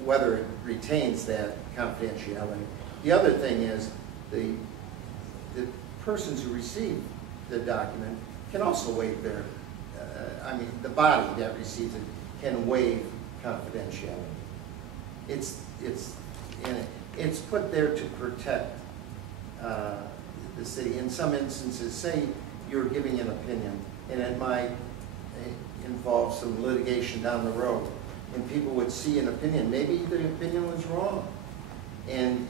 whether it retains that confidentiality. The other thing is the persons who receive the document can also waive their, the body that receives it can waive confidentiality. It's put there to protect the city. In some instances, say you're giving an opinion, and it might involve some litigation down the road, and people would see an opinion. Maybe the opinion was wrong, and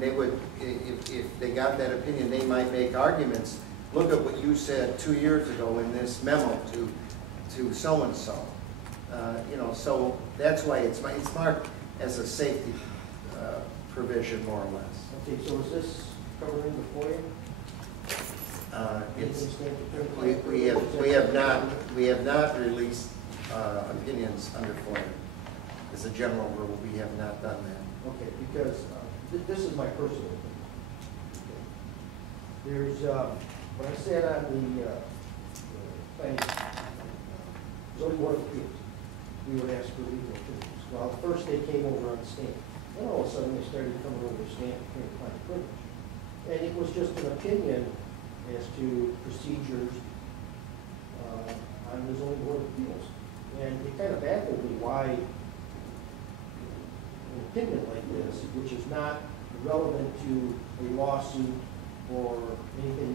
they would, if they got that opinion, they might make arguments. Look at what you said 2 years ago in this memo to so and so. So that's why it's marked as a safety provision, more or less. Okay, so is this covering the FOIA? We have not released opinions under FOIA. As a general rule, we have not done that. Okay, because this is my personal opinion. There's, when I sat on the planning, zoning board of appeals, we were asked for legal opinions. Well, first they came over on stamp. Then all of a sudden they started coming over stamp attorney-client privilege. And it was just an opinion as to procedures on the zoning board of appeals. And it kind of baffled me why an opinion like this, which is not relevant to a lawsuit or anything,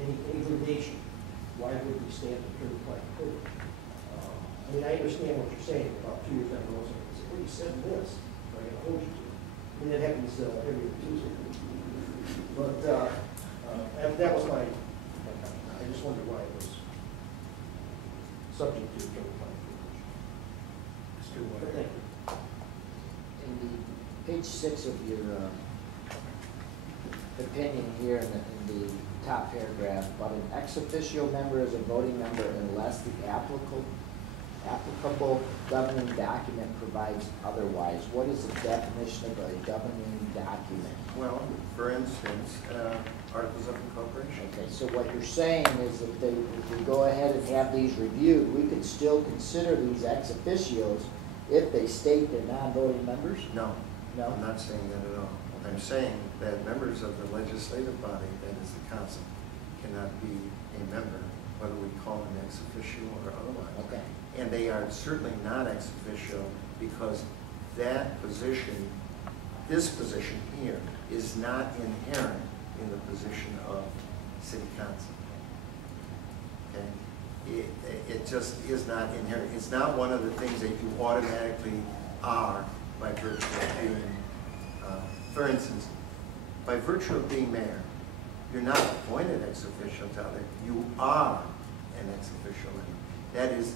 any litigation, why would we stand attorney-client privilege? I understand what you're saying about 2 years down the road. Say, well, you said this, I'm going to hold you to it. I mean, that happens every Tuesday. But and that was my comment. I just wondered why it was subject to attorney-client privilege. But thank you. In the page 6 of your opinion here in the top paragraph, but an ex officio member is a voting member unless the applicable applicable governing document provides otherwise. What is the definition of a governing document? Well, for instance, articles of incorporation. Okay, so what you're saying is if we go ahead and have these reviewed, we could still consider these ex officios if they state they're non-voting members? No, No? I'm not saying that at all. I'm saying that members of the legislative body, that is the council, cannot be a member, whether we call them ex officio or otherwise. Okay. And they are certainly not ex officio because that position, this position here, is not inherent in the position of city council. Okay? It just is not inherent. It's not one of the things that you automatically are by virtue of being, for instance, by virtue of being mayor, you're not appointed ex officio to other, you are an ex officio member. That is,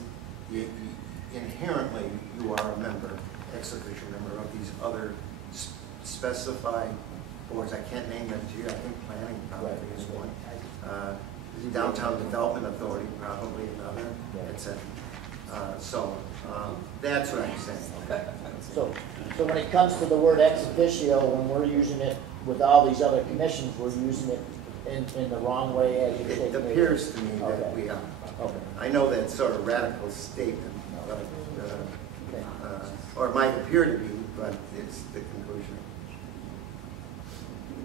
inherently, you are a member, ex officio member of these other specified boards. I can't name them to you. I think planning probably is one. Downtown Development Authority, probably another, etc. So that's what I'm saying. So when it comes to the word ex officio, when we're using it with all these other commissions, we're using it in the wrong way as you It take appears to me that Okay. we are. Okay. I know that's sort of radical statement, but, Okay. or it might appear to be, but it's the conclusion.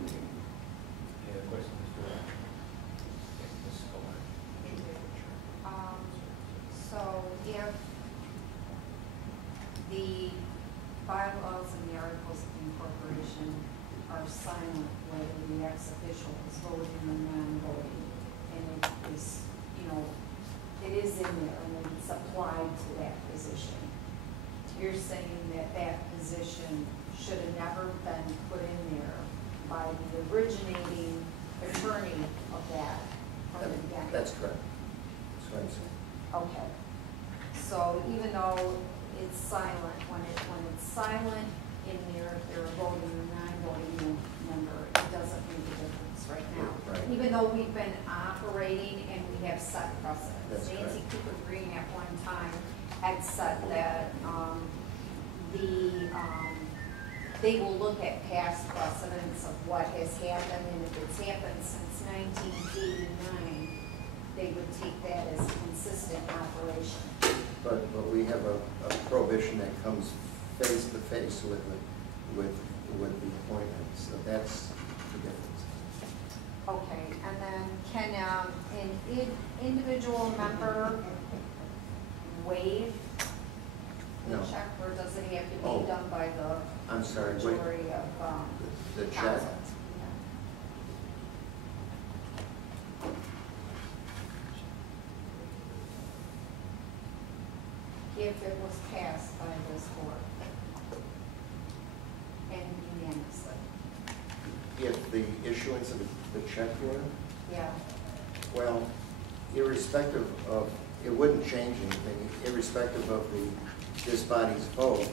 Any other questions, Mr. Wright? Mrs. Coleman? So if the bylaws and the articles of incorporation are silent, whether the ex official is voting or non-voting, and it is, it is in there and it's applied to that position, you're saying that that position should have never been put in there by the originating attorney of that from the beginning? That's correct. That's what I'm saying. Okay, so even though it's silent, when it's silent in there, if they're a voting or non-voting member, it doesn't make a difference right now. Right. Even though we've been operating and we have set precedents. That's Nancy correct. Cooper Green at one time had said that, they will look at past precedents of what has happened, and if it's happened since 1989, they would take that as consistent operation. But we have a prohibition that comes face to face with the appointment, so that's the difference. Okay, and then can an individual member waive the No. check, or does it have to Oh. be done by the I'm sorry, wait, majority of the check? council? If it was passed by this board and unanimously, If the issuance of the check were, yeah. well, irrespective of, it wouldn't change anything, irrespective of this body's vote.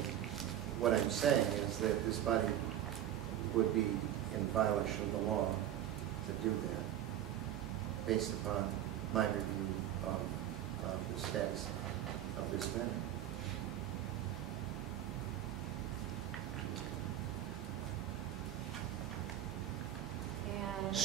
What I'm saying is that this body would be in violation of the law to do that, based upon my review of the status of this matter. And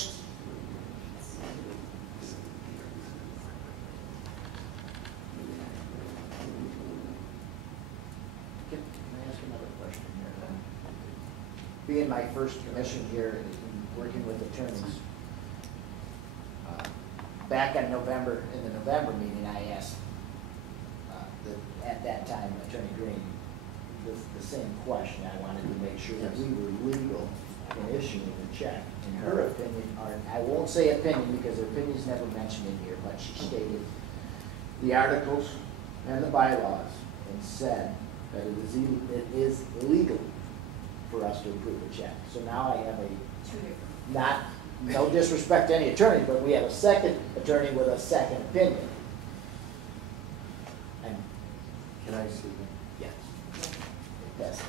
Can I ask another question here? Being my first commission here and working with attorneys, back in November, in the November meeting, I asked, at that time, Attorney Green, the same question. I wanted to make sure that we were legal in issuing the check. In her opinion, or I won't say opinion because her opinion's never mentioned in here, but she stated the articles and the bylaws and said that it is illegal for us to approve a check. So now I have two different. no disrespect to any attorney, but we have a second attorney with a second opinion. And Can I see that? yes, yes.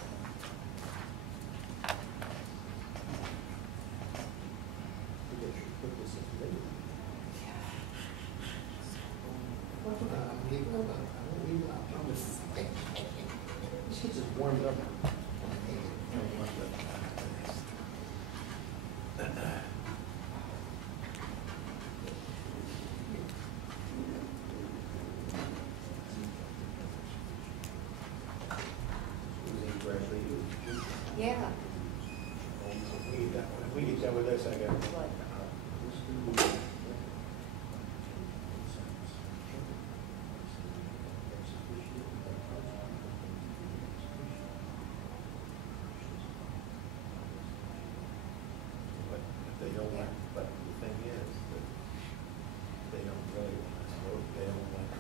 warmed up. Yeah. If we get done with this, I got. But if they don't want, but the thing is, that they don't really want us to vote, they don't want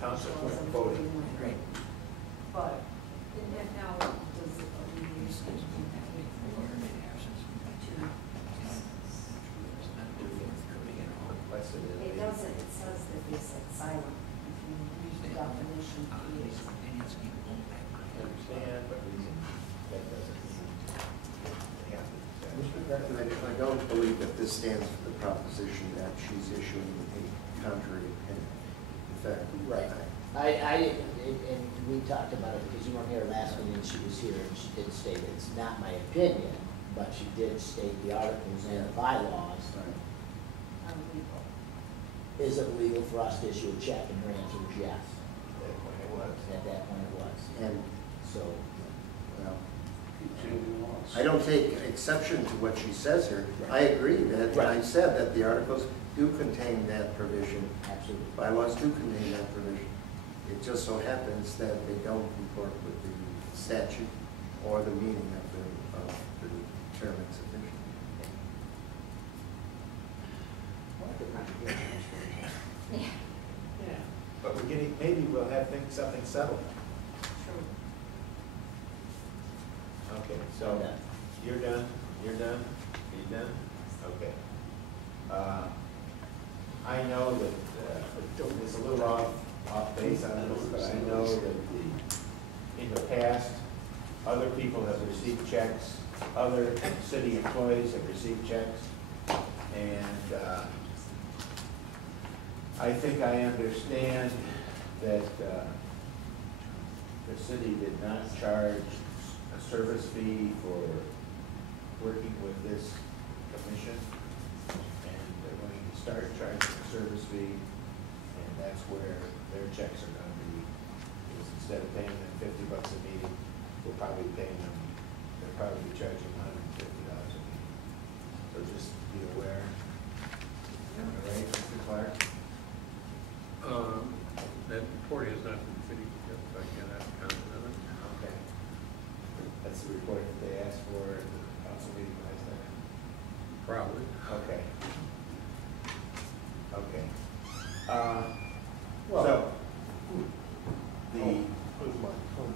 council clerk voting. Right. But, and now, does it alleviate it doesn't, it says that they said silent, if you use the definition. I understand, but that doesn't mean they have to. I don't believe that this stands for the proposition that she's issuing a contrary opinion. In fact, Right. And we talked about it because you weren't here last meeting, and she was here, and she did state it's not my opinion, but she did state the articles and the bylaws. Unlegal. Is it legal for us to issue a check? And her answer was yes. At that point it was. At that point it was. And, So, well, I don't take exception to what she says here. I agree that, I said that the articles do contain that provision. absolutely. Bylaws do contain that provision. It just so happens that they don't comport with the statute or the meaning of the term ex officio. Yeah. Yeah. But we're getting, maybe we'll have something settled. True. Okay, so you're done, you're done, are you done? Okay. I know that, it's a little off base on this, but I know that in the past, other people have received checks, other city employees have received checks, and, I think I understand that, the city did not charge a service fee for working with this commission, and they're going to start charging a service fee, and that's where their checks are gonna be. Because instead of paying them $50 a meeting, we'll probably pay them, they'll probably be charging $150 a meeting. So just be aware. All right, Mr. Clark? That report has not been finished yet, so I cannot comment on it. Okay. That's the report that they asked for at the council meeting last night? Probably. Okay. Okay. Well, So, the, where's my phone?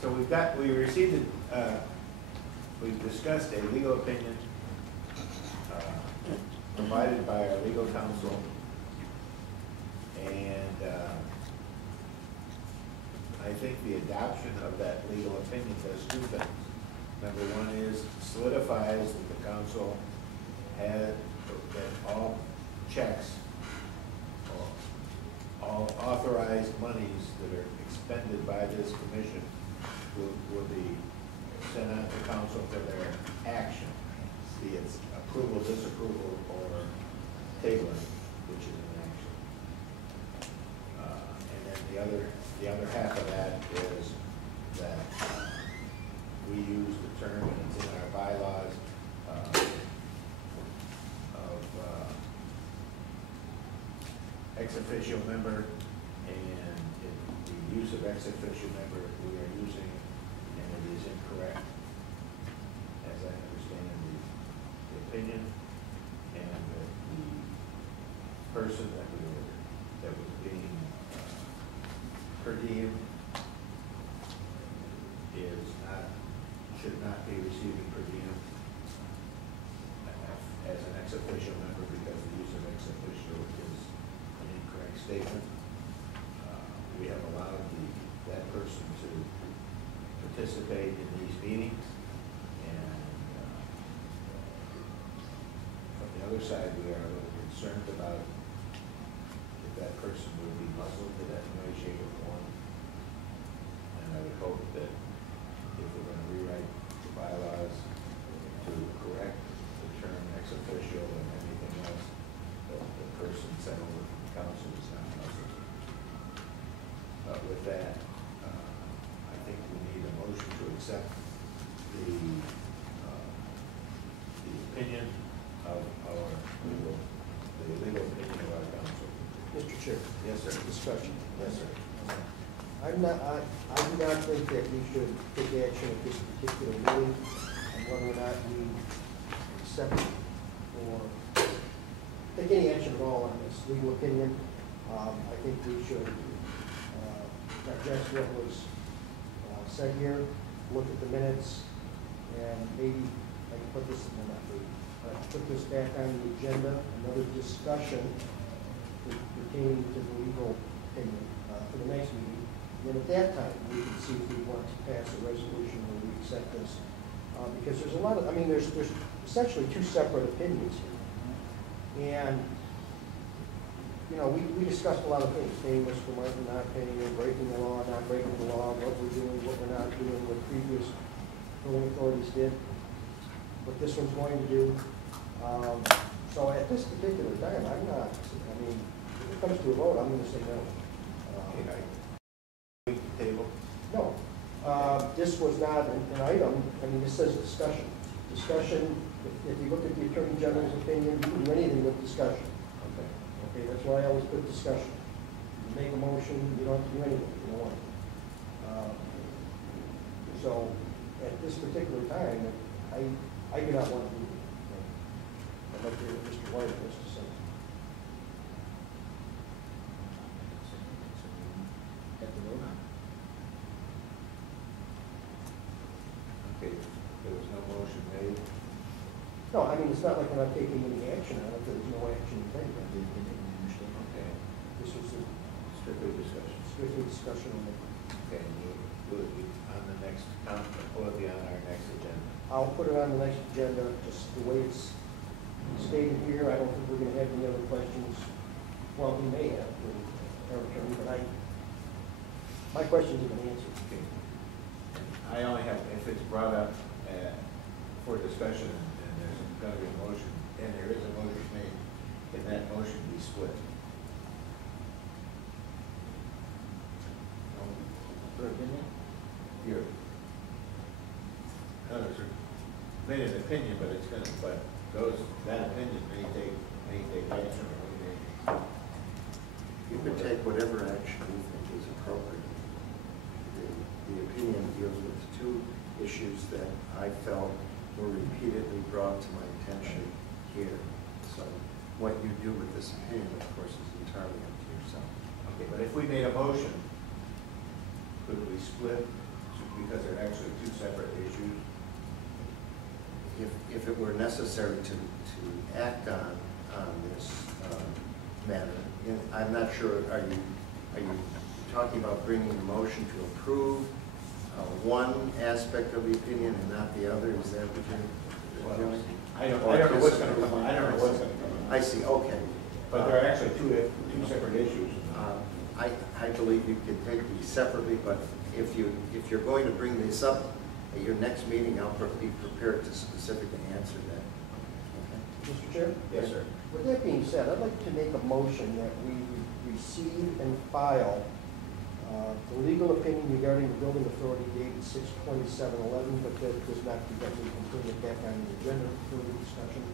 so we received, we've discussed a legal opinion provided by our legal counsel, and I think the adoption of that legal opinion does two things. Number one is solidifies that the council had, that all checks, all authorized monies that are expended by this commission will be sent out to council for their action, be it approval, disapproval, or tabling, which is an action. And then the other half of that is that we use the term, and it's in our bylaws, of ex officio member, and the use of ex officio member we are using, and it is incorrect, as I understand the opinion, and the person that was being per diem should not be receiving per diem as an ex officio member, because the use of ex officio is an incorrect statement. We have allowed that person to participate in these meetings, and from the other side, we are a little concerned about the that person would be muzzled in any way, shape, or form. And I would hope that if we're going to rewrite the bylaws to correct the term ex officio and anything else, that the person sent over from the council is not muzzled. But with that, I think we need a motion to accept the opinion of our legal, the legal opinion of our council. Mr. Chair. Yes, sir. Discussion. Yes, sir. I do not think that we should take action at this particular meeting on whether or not we accept or take any action at all on this legal opinion. I think we should digest what was said here, look at the minutes, and maybe I can put this in the put this back on the agenda, another discussion pertaining to the legal opinion for the next meeting. Then at that time, we can see if we want to pass a resolution where we accept this. Because there's a lot of, I mean, there's essentially two separate opinions here. And, you know, we discussed a lot of things, paying Mr. Martin, not paying him, breaking the law, not breaking the law, what we're doing, what we're not doing, what previous building authorities did, what this one's going to do. So at this particular time, I'm not, I mean, if it comes to a vote, I'm going to say no. Table? No. This was not an item, I mean, this says discussion. Discussion, if you look at the Attorney General's opinion, you can do anything with discussion. Okay. Okay, that's why I always put discussion. You make a motion, you don't have to do anything, you don't want to. So, at this particular time, I do not want to do it. I'd like to hear what Mr. White has to say. Get the vote on. Okay, there was no motion made. No, I mean, it's not like we're not taking any action on it, there's no action taken. Okay, This was a strictly discussion. strictly discussion on it. Okay, and will it be on the next, will it be on our next agenda? I'll put it on the next agenda, just the way it's stated here. I don't think we're going to have any other questions. Well, we may have for our attorney, but my questions have been answered. Okay. I only have, if it's brought up for discussion and there's going to be a motion, and there is a motion made, can that motion be split? For opinion? Here. In other words, made an opinion, but it's going to, but that opinion may take action, or we may. You could take whatever action you think is appropriate. The opinion deals with two issues that I felt were repeatedly brought to my attention here. So what you do with this opinion, of course, is entirely up to yourself. Okay, but if we made a motion, could we split, because they're actually two separate issues? If it were necessary to act on this matter, I'm not sure, are you talking about bringing a motion to approve one aspect of the opinion and not the other? Is that what you're doing? I don't know what's going to come. I don't know what's going to come. I see. Okay. But they're actually two separate issues. I believe you can take these separately, but if you're going to bring this up at your next meeting, I'll be prepared to specifically answer that. Okay. Mr. Chair? Yes, sir. With that being said, I'd like to make a motion that we receive and file the legal opinion regarding the building authority dated 6/27/11, but that does not prevent me from putting it back on the agenda for further discussion,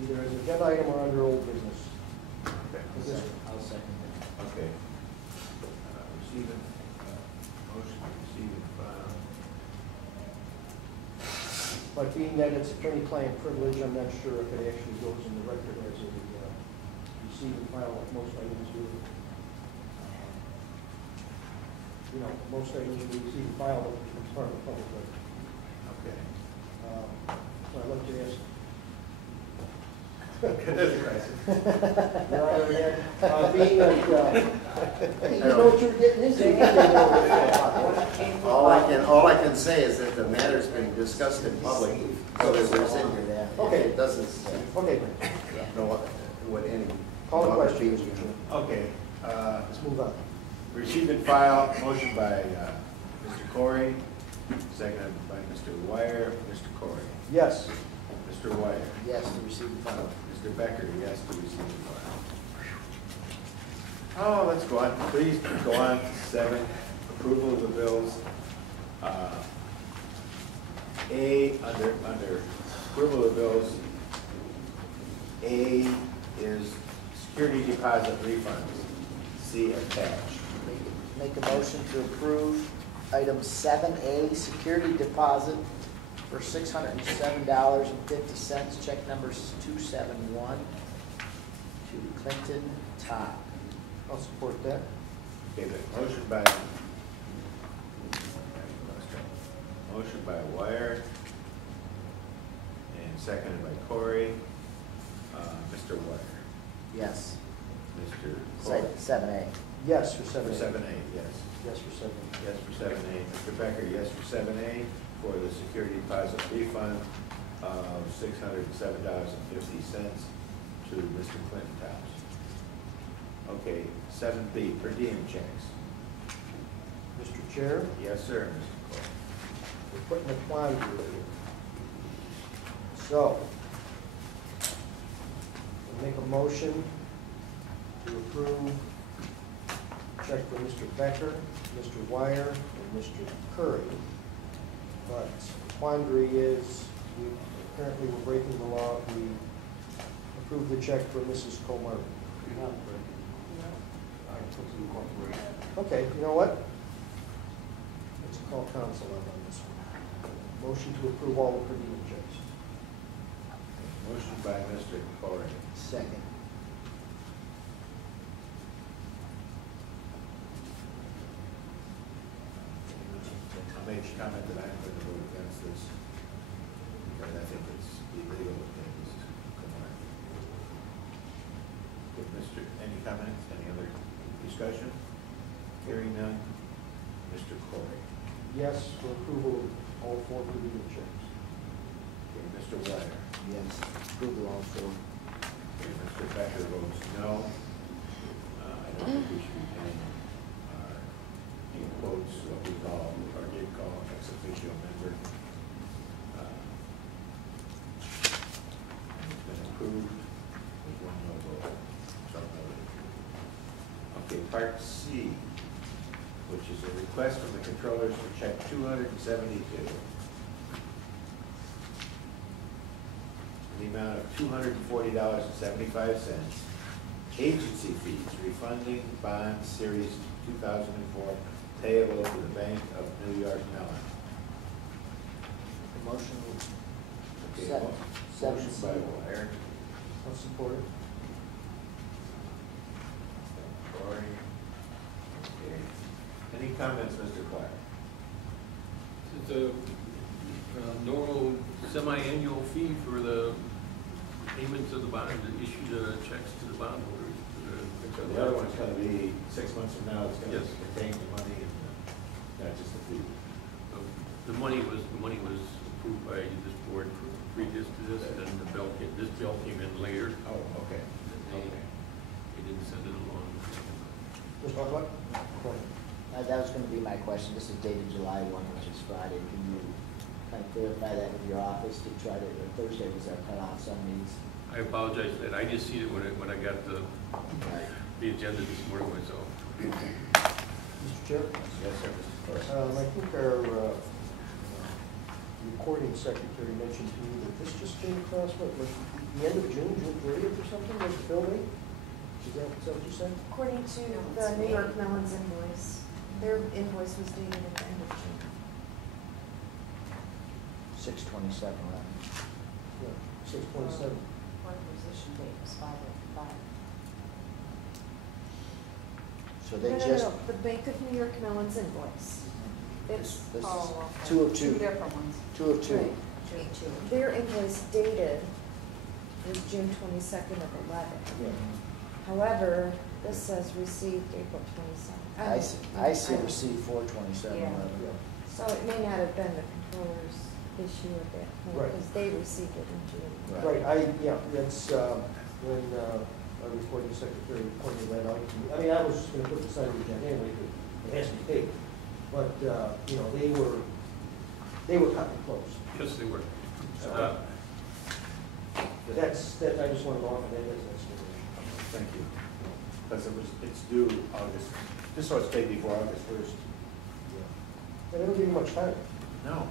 either as an agenda item or under old business. Okay. I'll second that. Okay. Receiving, motion to receive and file. But being that it's attorney-client privilege, I'm not sure if it actually goes in the record as a receive and file like most items do. You know, most items we receive and file as part of the public record. Okay. So I'd like to ask. That's a crisis. Your Honor, again, being that, you know what you're getting into. All I can say is that the matter's been discussed in public, so that there's in here. Okay. It doesn't Okay, know what any. call the question, being- Mr. Chair. Okay, Let's move on. Receive and file, motion by Mr. Corey, seconded by Mr. Wire. Mr. Corey. Yes. Mr. Wire. Yes, to receive and file. Mr. Becker, yes to receive and file. Oh, let's go on, please go on to 7, approval of the bills. A, under approval of the bills, A is security deposit refunds, C attached. Make a motion to approve item 7A, security deposit for $607.50, check number 271 to Clinton Top. I'll support that. Okay, the motion by Wire and seconded by Corey. Mr. Wire. Yes. Mr. Corey. 7A. Yes for For 7A. 7A, yes. Yes for 7A. Yes for 7A. Mr. Becker, yes for 7A for the security deposit refund of $607.50 to Mr. Clinton Towns. Okay, 7B, per diem checks. Mr. Chair, Yes, sir, Mr. Cole. we're putting a quandary here. So, we'll make a motion to approve check for Mr. Becker, Mr. Wire, and Mr. Curry. But the quandary is, apparently we're breaking the law if we approve the check for Mrs. Comer. Okay, you know what? Let's call council up on this one. Motion to approve all the per diem checks. Motion by Mr. Corey. Second. I'll make a comment that I'm going to vote against this because I think it's illegal with things. Any comments, any other discussion? Hearing none. Mr. Corey. Yes for approval of all 4 per diem checks. Okay, Mr. Wire. Yes, approval all 4. Okay, Mr. Becker votes no. I don't think we should be paying in quotes what we call, or did call, ex officio member. It's been approved with 1 no vote. So noted. Okay, part C, which is a request from the controllers for check 272. The amount of $240.75. Agency fees, refunding bond series 2004 payable to the Bank of New York Mellon. The motion will Okay, Seven motion C. by Wire. I'll support it. Corey. Okay. Any comments, Mr. Clark? It's a normal semi-annual fee for the payments of the bond, to issue the checks to the bondholders. So the other one's gonna be 6 months from now, it's gonna Yes. contain the money and not just the fee. The money was approved by this board previous to this, and then this bill came in later. Oh, okay. They didn't send it along. Mr. Buckler? That was going to be my question. This is dated July 1, which is Friday. Can you kind of clarify that with your office to try to, or Thursday was our cutoff on these? I apologize for that. I just see it when I got the agenda this morning myself. Mr. Chair? Yes, sir, Mr. Clark. I think our recording secretary mentioned to me that this just came across, what, like the end of June, June 30th or something, like the bill rate? Is that what you said? According to the New York Mellon's invoice, their invoice was dated at the end of June. 6/27, right? Yeah, 6.7. Requisition date was 5/05. So they No, just, the Bank of New York Mellon's invoice. It's, this is Oh, okay. 2 of Two 2. different ones. 2 of 2. Right. Two. Their invoice dated was June 22nd of 11. Yeah. However, this says received April 22nd. I see receipt 4/27. Yeah. Yeah. So it may not have been the controller's issue at that point, Right. because they received it in June. Right, yeah, that's, when our recording secretary pointed that out to me. I mean, I was just gonna put the sign agenda anyway, but it has to be paid. But, you know, they were cutting it close. Yes, they were. That, I just wanted to offer that as an explanation. Thank you. Because it's due August, just so it's paid before August 1st. They don't give you much time. No,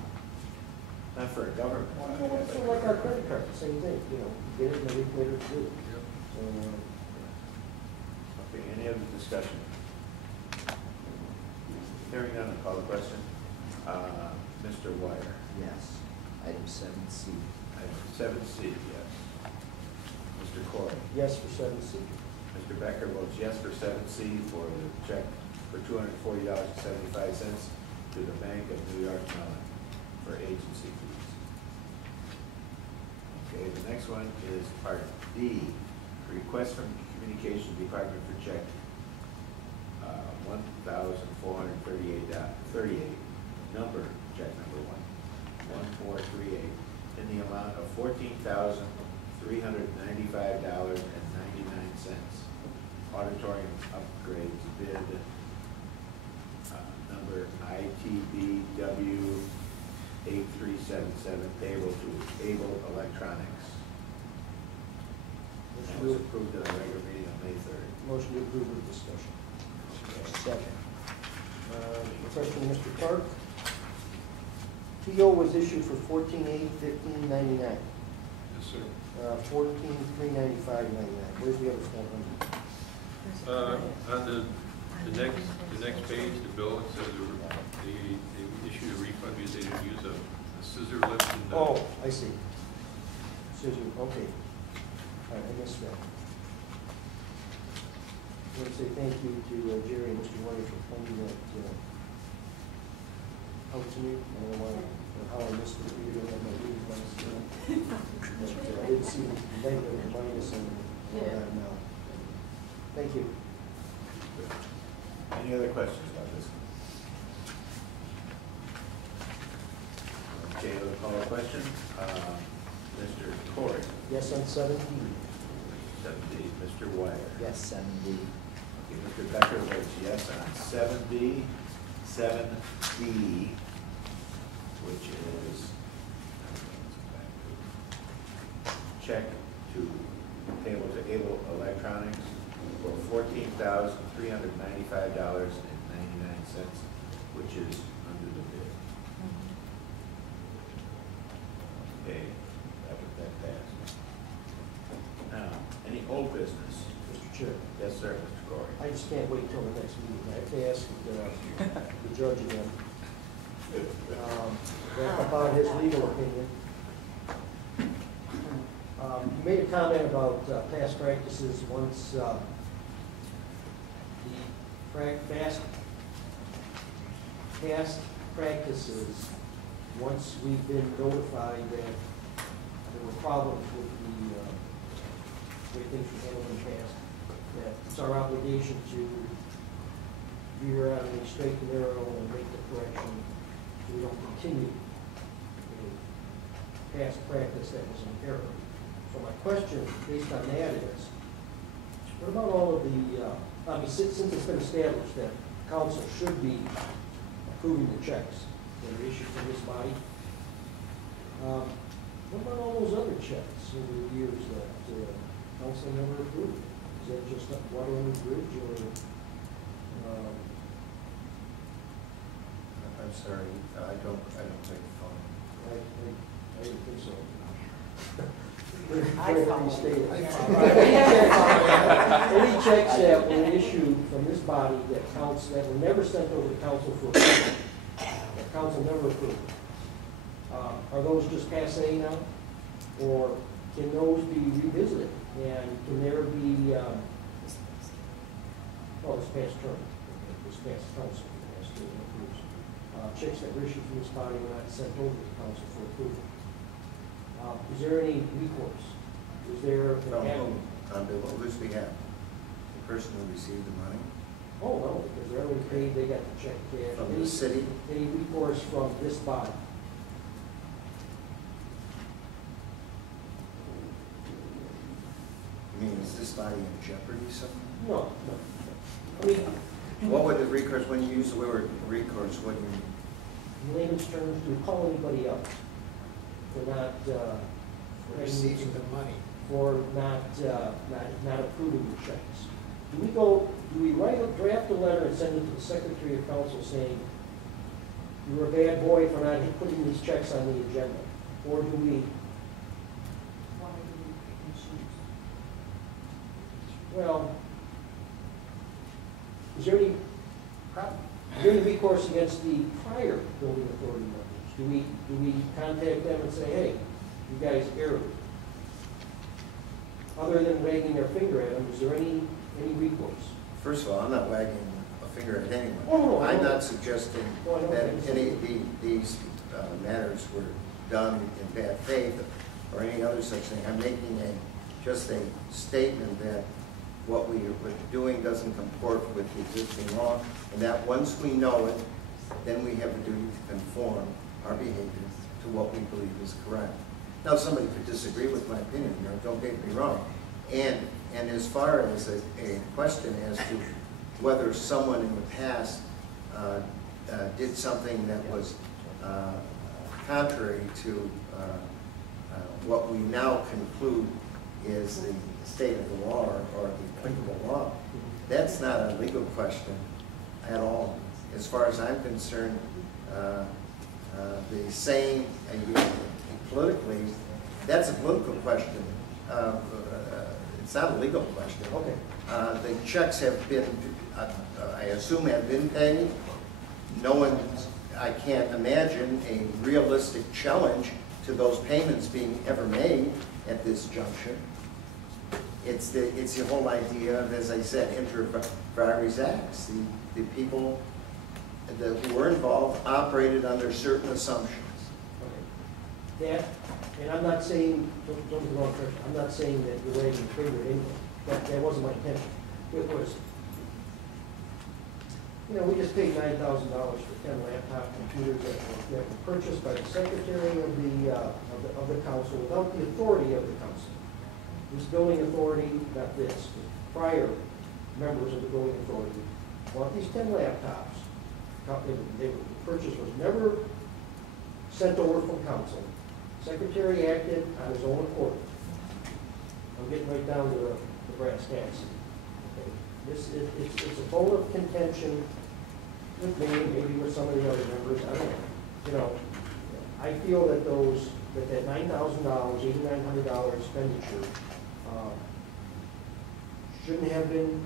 not for a government. Well, it's like our credit card, the same thing, you know, you get it and a week later it's due. Yep. So, Okay, any other discussion? Hearing none, I'll call the question. Mr. Wire. Yes. Item 7C. Item 7C, yes. Mr. Corey. yes for 7C. Mr. Becker votes yes for 7C for the check for $240.75 to the Bank of New York Mellon for agency fees. Okay, the next one is Part D, request from Communications Department for check $1,438.38, number, check number 1438, in the amount of $14,395.99. Auditorium upgrades bid number ITBW 8377, payable to Able Electronics. That was approved at our regular meeting on May 3rd. Motion to approve with discussion. Second. Question, Mr. Clark. PO was issued for $14,815.99. Yes, sir. $14,395.99. Where's the other $400? On the next page, the bill, it says they issued a refund because they didn't use a scissor lift. And, Oh, I see. Scissor, okay. All right, I missed that. I want to say thank you to Jerry and Mr. White for pointing that out to me. I don't know why, or how I missed it. We didn't have my meeting last night. But I did see the negative and minus on that now. Thank you. Any other questions about this? Okay, we'll call a question. Mr. Corey. Yes on 7D. 7D. Mr. Wire. Yes, 7D. Okay, Mr. Becker votes yes on 7B. 7B, which is check to payable to Able Electronics for $14,395.99, which is under the bid. Okay, that passed. Now, any old business? Mr. Chair. Yes, sir, Mr. Corey. I just can't wait till the next meeting. I have to ask the judge again about his legal opinion. You made a comment about past practices once the past practices, once we've been notified that there were problems with the way things were handled in the past, that it's our obligation to veer out of the straight and narrow and make the correction so we don't continue a past practice that was an error. So my question based on that is, what about all of the, I mean, since it's been established that council should be approving the checks that are issued from this body, what about all those other checks over the years that council never approved? Is that just like water under the bridge, or? I'm sorry, I don't think phone. I didn't think so. I follow. Any checks that were issued from this body that were never sent over to council for approval, that council never approved, are those just passé now? Or can those be revisited? And can there be, this past term, this past council, has to approve. Checks that were issued from this body were not sent over to council for approval. Is there any recourse? Is there an avenue? On whose behalf? The person who received the money? Oh, no, because they're already paid, they got the check cash. From the city? Any recourse from this body? You mean is this body in jeopardy somehow? No. I mean, What would the recourse, when you use the word recourse, what do you mean? in layman's terms, do we call anybody up for not, Receiving the money. for not approving the checks? Do we draft a letter and send it to the Secretary of Council saying, you're a bad boy for not putting these checks on the agenda? Or do we, One of the commissioners. well, is there any recourse against the prior building authority members? Do we contact them and say, hey, you guys erred? Other than wagging our finger at them, is there any recourse? First of all, I'm not wagging a finger at anyone. Oh, no, I'm no. not suggesting No, I don't that think so. any of these matters were done in bad faith or any other such thing. I'm making just a statement that what we're doing doesn't comport with the existing law, and that once we know it, then we have a duty to conform our behavior to what we believe is correct. Now, somebody could disagree with my opinion, don't get me wrong. And as far as a question as to whether someone in the past did something that was contrary to what we now conclude is the state of the law or the applicable law, that's not a legal question at all. As far as I'm concerned, the saying politically, that's a political question. It's not a legal question. Okay. The checks have been, I assume, have been paid. No one, I can't imagine a realistic challenge to those payments being ever made at this juncture. It's the whole idea of, as I said, inter partes acts. The people who were involved operated under certain assumptions. Okay. That, and I'm not saying, don't get me wrong, Chris, I'm not saying that you're wagging the finger anyway. That wasn't my intention. It was, we just paid $9,000 for 10 laptop computers that were purchased by the Secretary of the Council without the authority of the Council. This building authority, not this, the prior members of the building authority bought these 10 laptops. The purchase was never sent over from Council. Secretary acted on his own accord. I'm getting right down to the brass tacks. Okay. It's a bone of contention with me, maybe with some of the other members. I don't know. I feel that that $9,000, $8,900 expenditure shouldn't have been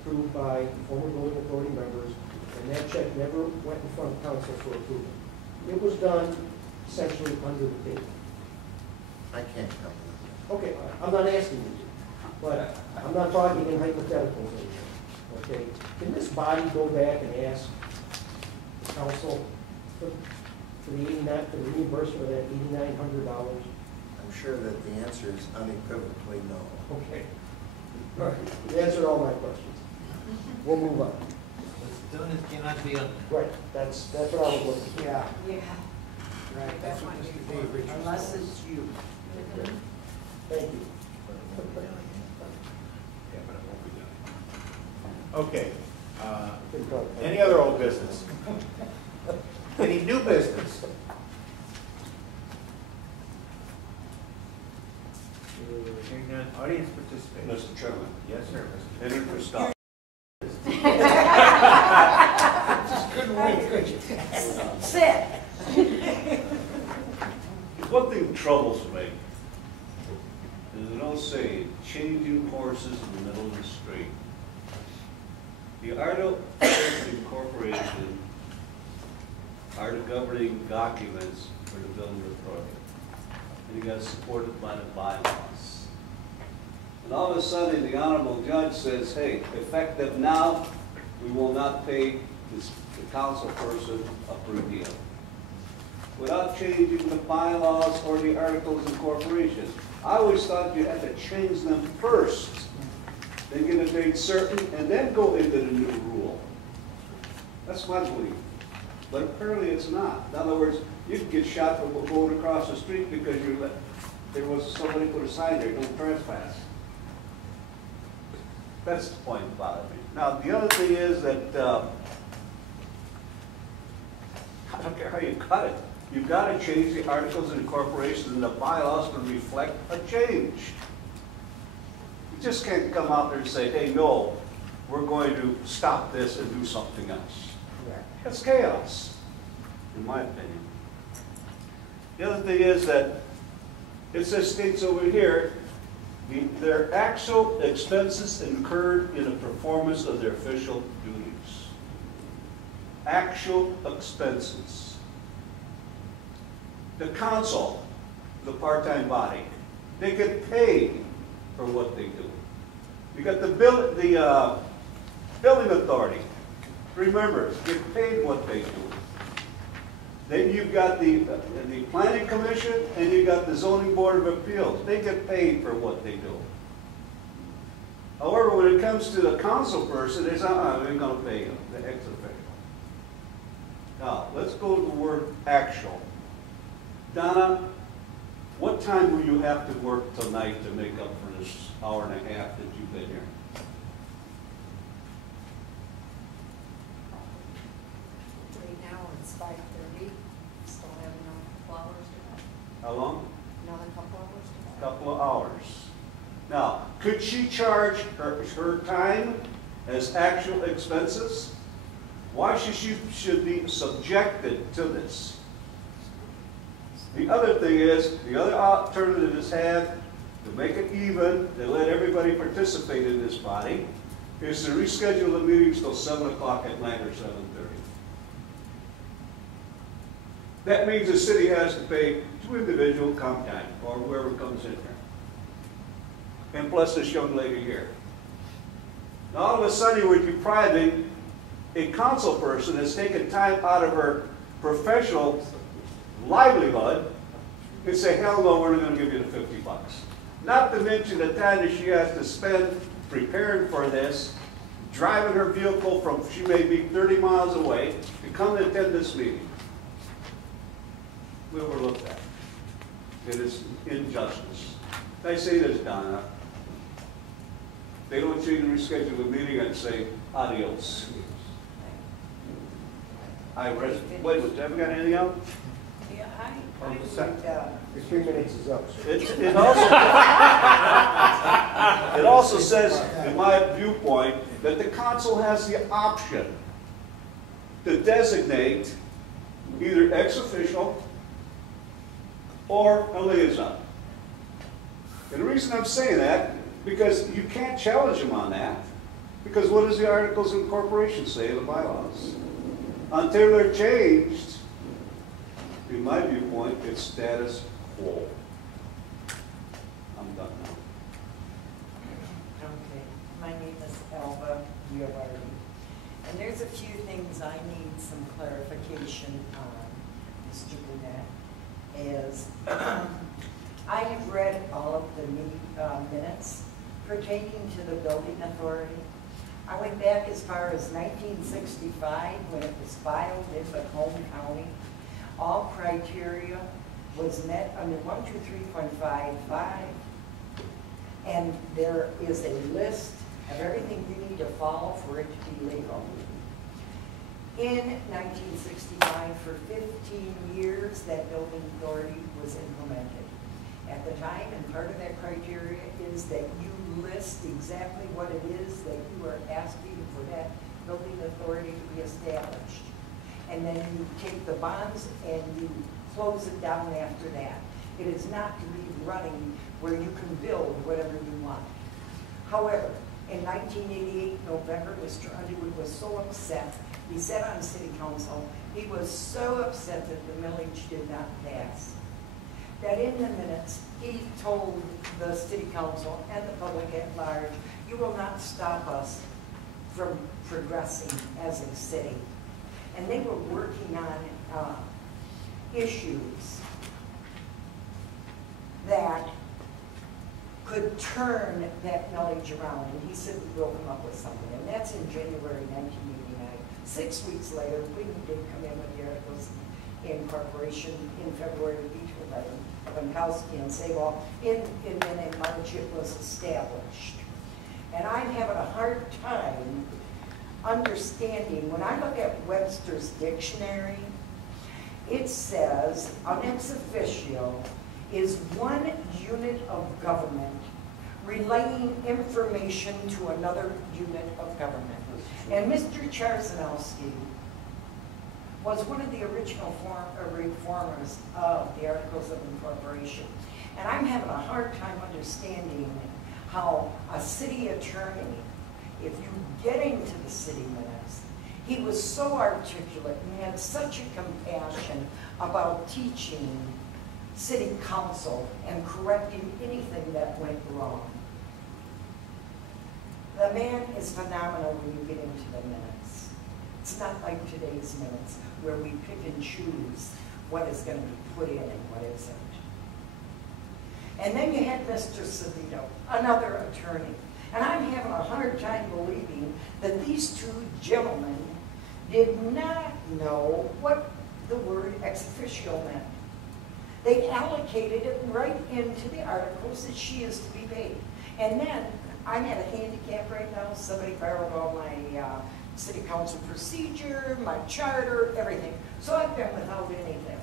approved by former building authority members, and that check never went in front of council for approval. It was done essentially under the table. I can't help it. Okay, I'm not asking you to, but I'm not talking in hypotheticals anymore. Okay, can this body go back and ask the council for the reimbursement of that $8,900? I'm sure that the answer is unequivocally no. Okay. All right, you answered all my questions. We'll move on. What's done it cannot be undone. Right, that's what I was looking for. Yeah, Yeah. right, That's that what might be Mr. Dave Richards unless told it's you. Thank you. Yeah, but it won't be done. Okay. Good call. Any other old business? Any new business? Hearing none, audience participation. Mr. Chairman, Yes, sir. Mr. any for stop. Couldn't wait, could you? Sit. One thing that troubles me is they don't say changing courses in the middle of the street. The Article Incorporation are the governing documents for the building authority. And you got supported by the bylaws. And all of a sudden, the honorable judge says, hey, effective now, we will not pay the council person a per diem, without changing the bylaws or the articles of incorporation. I always thought you had to change them first, then get a date certain, and then go into the new rule. That's my belief. But apparently it's not. In other words, you can get shot for going across the street because there was somebody put a sign there, don't trespass. That's the point about it. Now, the other thing is that, I don't care how you cut it, you've got to change the articles of incorporation and the bylaws to reflect a change. You just can't come out there and say, hey, no, we're going to stop this and do something else. That's chaos, in my opinion. The other thing is that it says, states over here, their actual expenses incurred in the performance of their official duties. Actual expenses. The council, the part-time body, they get paid for what they do. You got the building authority. Remember, get paid what they do. Then you've got the planning commission and you've got the zoning board of appeals. They get paid for what they do. However, when it comes to the council person, they say, we ain't gonna pay you, the ex officio. Now, let's go to the word actual. Donna, what time will you have to work tonight to make up for this hour and a half that you've been here? Right now, it's 5:30, still have another couple hours to go. How long? Another couple hours to go. Couple of hours. Now, could she charge her time as actual expenses? Why should be subjected to this? The other thing is, the other alternative is have to make it even, to let everybody participate in this body, is to reschedule the meetings till 7 o'clock at night or 7:30. That means the city has to pay 2 individual comp time, or whoever comes in here. And plus this young lady here. Now all of a sudden you're depriving a council person that's taken time out of her professional livelihood and say, hell no, we're not going to give you the $50. Not to mention the time that she has to spend preparing for this, driving her vehicle from, she may be 30 miles away, to come and attend this meeting. We overlook that. It is injustice. I say this, Donna. They don't change and reschedule the meeting, I'd say adios. Wait, have we got anything else? Yeah, I On the second. Your 3 minutes is up, sir. It also says, in my viewpoint, that the council has the option to designate either ex officio or a liaison. And the reason I'm saying that, because you can't challenge them on that, because what does the Articles of Incorporation say in the bylaws? Until they're changed, in my viewpoint, it's status quo. I'm done now. Okay, my name is Alva Giovanni, and there's a few things I need some clarification on, Mr. Burnett, is I have read all of the minutes pertaining to the building authority. I went back as far as 1965 when it was filed in Macomb County. All criteria was met under 123.55, and there is a list of everything you need to follow for it to be legal. In 1965, for 15 years, that building authority was implemented. At the time, and part of that criteria is that you list exactly what it is that you are asking for that building authority to be established. And then you take the bonds and you close it down after that. It is not to be running where you can build whatever you want. However, in 1988, November, Mr. Underwood was so upset. He sat on city council. He was so upset that the millage did not pass, that in the minutes, he told the city council and the public at large, you will not stop us from progressing as a city. And they were working on issues that could turn that millage around. And he said, we'll come up with something. And that's in January 1989. 6 weeks later, we did come in with the Articles of Incorporation in February of each of Bankowski and say, well, in March it was established. And I'm having a hard time understanding, when I look at Webster's dictionary, it says an ex officio is one unit of government relaying information to another unit of government. And Mr. Charzanowski was one of the original reformers of the Articles of Incorporation. And I'm having a hard time understanding how a city attorney, if you get into the city minutes, he was so articulate and had such a compassion about teaching city council and correcting anything that went wrong. The man is phenomenal when you get into the minutes. It's not like today's minutes where we pick and choose what is going to be put in and what isn't. And then you had Mr. Savito, another attorney. And I'm having a hard time believing that these two gentlemen did not know what the word ex officio meant. They allocated it right into the articles that she is to be paid. And then, I'm at a handicap right now. Somebody borrowed all my city council procedure, my charter, everything. So I've been without anything.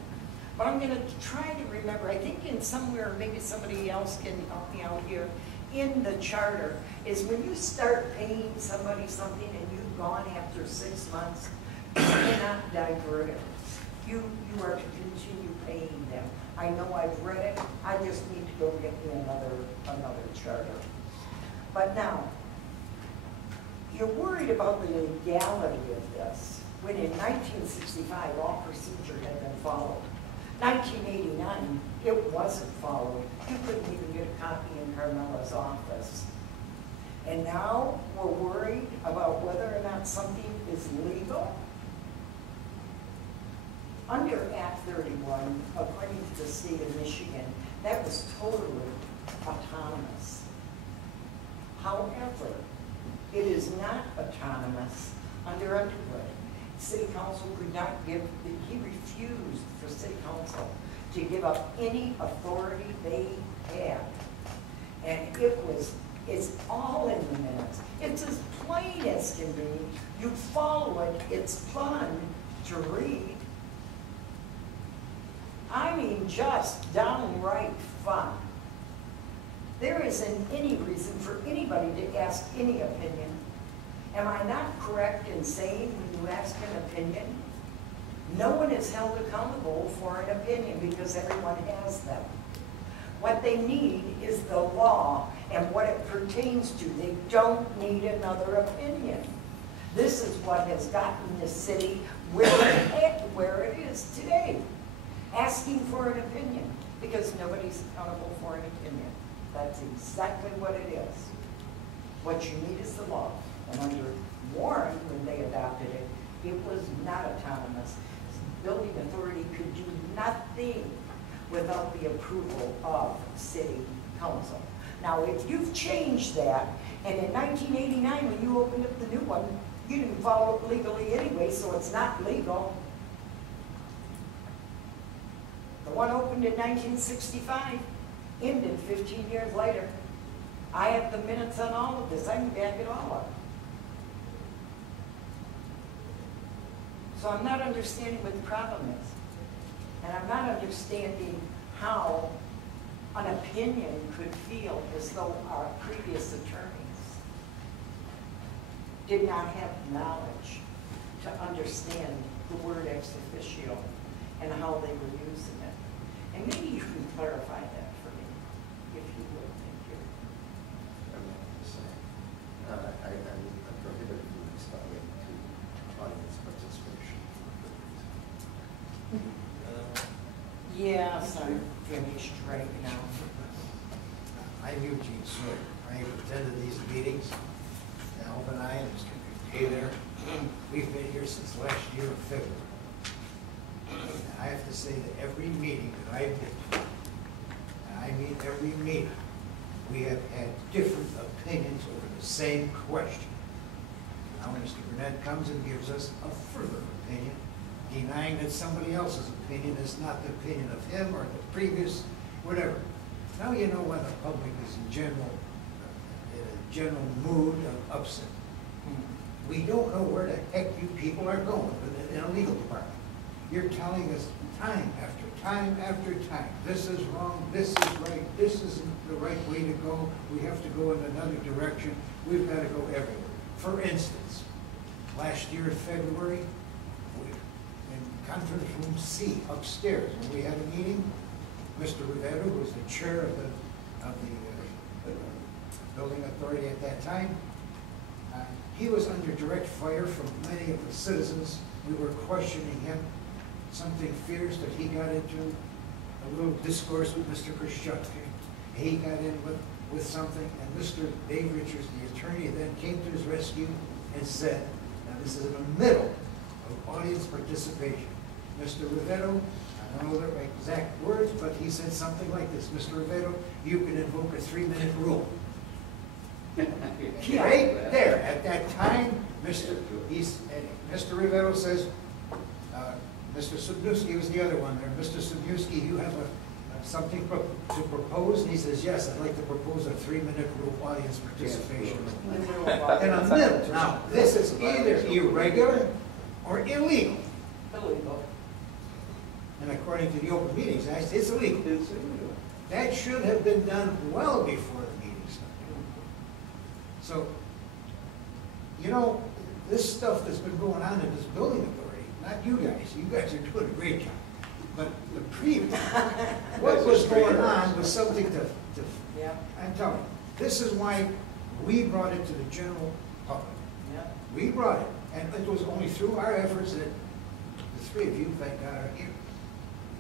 But I'm going to try to remember, I think in somewhere, maybe somebody else can help me out here, in the charter, is when you start paying somebody something and you've gone after 6 months, you cannot divert it. You are to continue paying them. I know I've read it, I just need to go get me another charter. But now, you're worried about the legality of this, when in 1965, all procedure had been followed. 1989, it wasn't followed. You couldn't even get a copy in Carmela's office. And now we're worried about whether or not something is legal. Under Act 31, according to the state of Michigan, that was totally autonomous. However, it is not autonomous under Underwood. City Council could not give, he refused for City Council to give up any authority they had. And it's all in the minutes. It's as plain as can be. You follow it, it's fun to read. I mean, just downright fun. There isn't any reason for anybody to ask any opinion. Am I not correct in saying when you ask an opinion, no one is held accountable for an opinion because everyone has them. What they need is the law and what it pertains to. They don't need another opinion. This is what has gotten the city where it is today. Asking for an opinion because nobody's accountable for an opinion. That's exactly what it is. What you need is the law. And under Warren, when they adopted it, it was not autonomous. Building authority could do nothing without the approval of city council. Now, if you've changed that, and in 1989, when you opened up the new one, you didn't follow it legally anyway, so it's not legal. The one opened in 1965, ended 15 years later. I have the minutes on all of this. I can back it all up. So I'm not understanding what the problem is. And I'm not understanding how an opinion could feel as though our previous attorneys did not have knowledge to understand the word ex officio and how they were using it. And maybe you can clarify that for me, if you would. Thank you. I'm prohibited from responding to audience participation. Yes, I'm finished right now. I'm Eugene Sawyer. I have attended these meetings. Alvin and I, and Mr. Kay there, we've been here since last year in February. And I have to say that every meeting that I've been to, and I mean every meeting, we have had different opinions over the same question. Now, Mr. Burnett comes and gives us a further opinion, denying that somebody else's opinion is not the opinion of him or the previous, whatever. Now you know why the public is in general general mood of upset. We don't know where the heck you people are going in a legal department. You're telling us time after time after time, this is wrong, this is right, this isn't the right way to go, we have to go in another direction, we've got to go everywhere. For instance, last year in February, in conference room C upstairs, when we had a meeting, Mr. Rivera, who was the chair of the building authority at that time, he was under direct fire from many of the citizens. We were questioning him, something fierce that he got into, a little discourse with Mr. Khrushchevsky. He got in with something, and Mr. Dave Richards, the attorney, then came to his rescue and said, now this is in the middle of audience participation, Mr. Rivero, I don't know the exact words, but he said something like this, Mr. Rivero, you can invoke a 3-minute rule. Right there, at that time, Mr. Rivero says, Mr. Subnewski was the other one there. Mr. Subnewski, you have something to propose? And he says, yes, I'd like to propose a 3-minute rule audience participation. In the middle. Now, this is either irregular or illegal. Illegal. And according to the Open Meetings Act, it's illegal. That should have been done well before the meeting started. So, you know, this stuff that's been going on in this building authority, not you guys are doing a great job, but the previous, what was going on was something to Yeah. I'm telling you, this is why we brought it to the general public. Yeah. We brought it, and it was only through our efforts that the three of you, thank God, are here.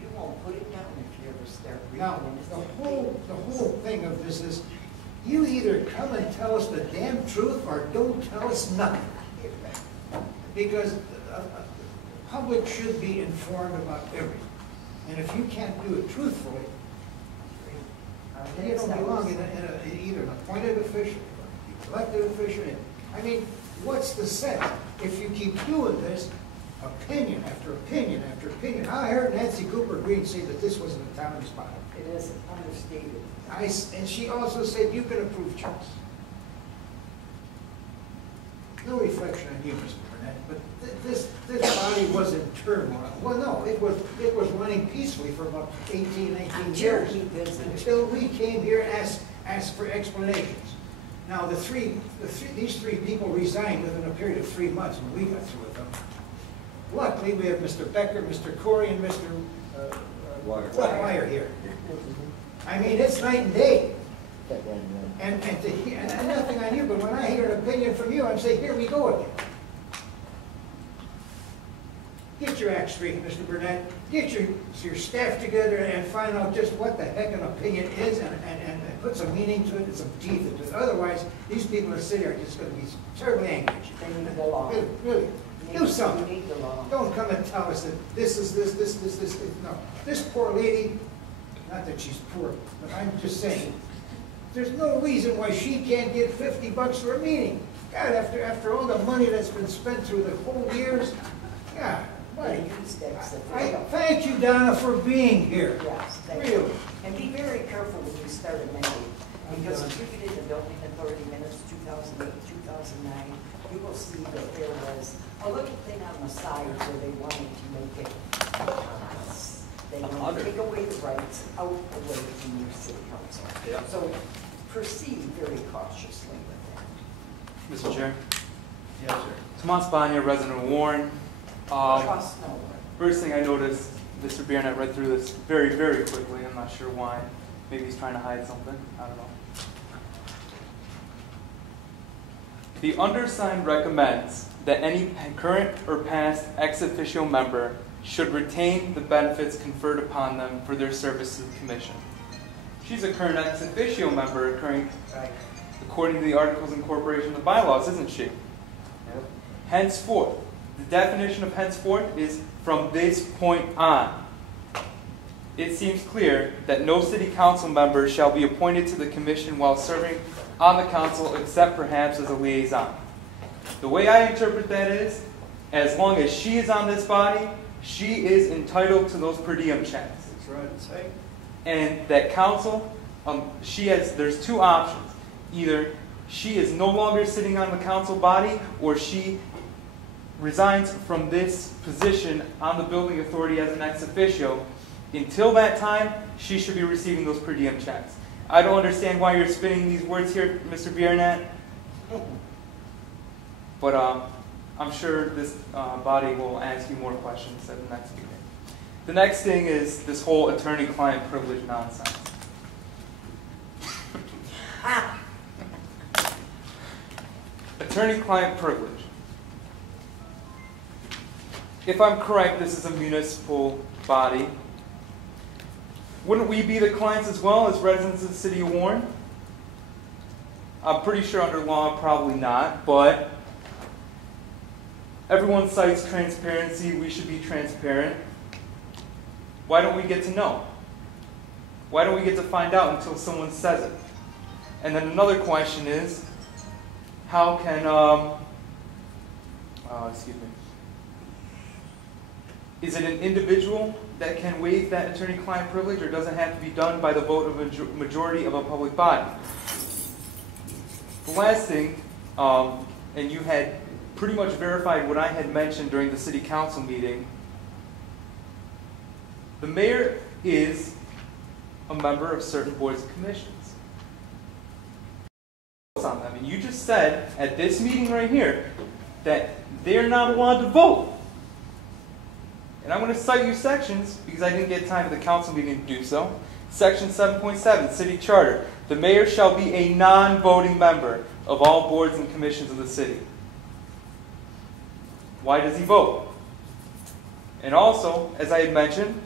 You won't put it down if you ever start reading. Now, the whole thing of this is, you either come and tell us the damn truth or don't tell us nothing. Because the public should be informed about everything. And if you can't do it truthfully, then you don't belong in either an appointed official or an elected official. I mean, what's the sense if you keep doing this, opinion after opinion after opinion? I heard Nancy Cooper Green say that this wasn't a town spot. It is understated. And she also said you can approve checks. No reflection on you, Mr. Burnett, but this body was in turmoil. Well, no, it was running peacefully for about 18, 19 years until we came here and asked for explanations. Now, these three people resigned within a period of 3 months when we got through with them. Luckily, we have Mr. Becker, Mr. Corey, and Mr. Wire here. I mean, it's night and day. And nothing on you, but when I hear an opinion from you, I'm saying, here we go again. Get your act straight, Mr. Burnett. Get your staff together and find out just what the heck an opinion is and put some meaning to it and some teeth into it. Otherwise, these people in the city are just going to be terribly angry. They need the law. Really. Do something. You need the law. Don't come and tell us that this is this. No. This poor lady, not that she's poor, but I'm just saying, there's no reason why she can't get $50 for a meeting. God, after all the money that's been spent through the whole years, God, buddy. Thank you, Donna, for being here. Yes, thank you. And be very careful when you start amending, because if you get in the building authority minutes 2008, 2009, you will see that there was a little thing on the side where they wanted to make it they want to take away the rights out away from your city council. Yeah. So proceed very cautiously with that. Mr. Chair. Yes, sir. Tomas Banya, resident of Warren. Trust no one. First thing I noticed, Mr. Biernet read through this very, very quickly. I'm not sure why. Maybe he's trying to hide something. I don't know. The undersigned recommends that any current or past ex officio member should retain the benefits conferred upon them for their service to the commission. She's a current ex officio member, according to the Articles of Incorporation of the bylaws, isn't she? Yep. Henceforth. The definition of henceforth is from this point on. It seems clear that no city council member shall be appointed to the commission while serving on the council except perhaps as a liaison. The way I interpret that is, as long as she is on this body, she is entitled to those per diem checks. That's right, it's And that council, there's two options. Either she is no longer sitting on the council body, or she resigns from this position on the building authority as an ex officio, until that time, she should be receiving those per diem checks. I don't understand why you're spinning these words here, Mr. Biernatt, but I'm sure this body will ask you more questions at the next meeting. The next thing is this whole attorney-client privilege nonsense. Attorney-client privilege. If I'm correct, this is a municipal body. Wouldn't we be the clients as well as residents of the city of Warren? I'm pretty sure under law, probably not, but everyone cites transparency. We should be transparent. Why don't we get to know? Why don't we get to find out until someone says it? And then another question is, how can, excuse me, is it an individual that can waive that attorney-client privilege, or does it have to be done by the vote of a majority of a public body? The last thing, and you had pretty much verified what I had mentioned during the city council meeting, the mayor is a member of certain boards and commissions. I mean, you just said at this meeting right here that they're not allowed to vote. And I'm going to cite you sections because I didn't get time at the council meeting to do so. Section 7.7, City Charter. The mayor shall be a non-voting member of all boards and commissions of the city. Why does he vote? And also, as I had mentioned,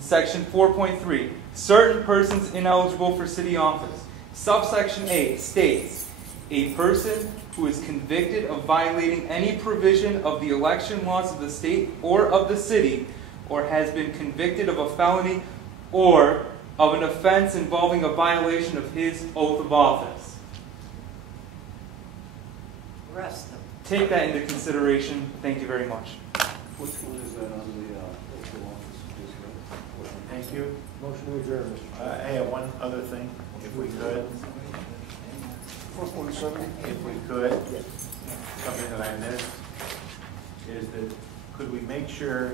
Section 4.3, certain persons ineligible for city office. Subsection A states, a person who is convicted of violating any provision of the election laws of the state or of the city, or has been convicted of a felony or of an offense involving a violation of his oath of office. Rest them. Take that into consideration. Thank you very much. Which one is that on the oath of office? Thank you. Motion to adjourn, Mr. Chairman. I have one other thing, if we could. 4.7. If we could, something that I missed, is that could we make sure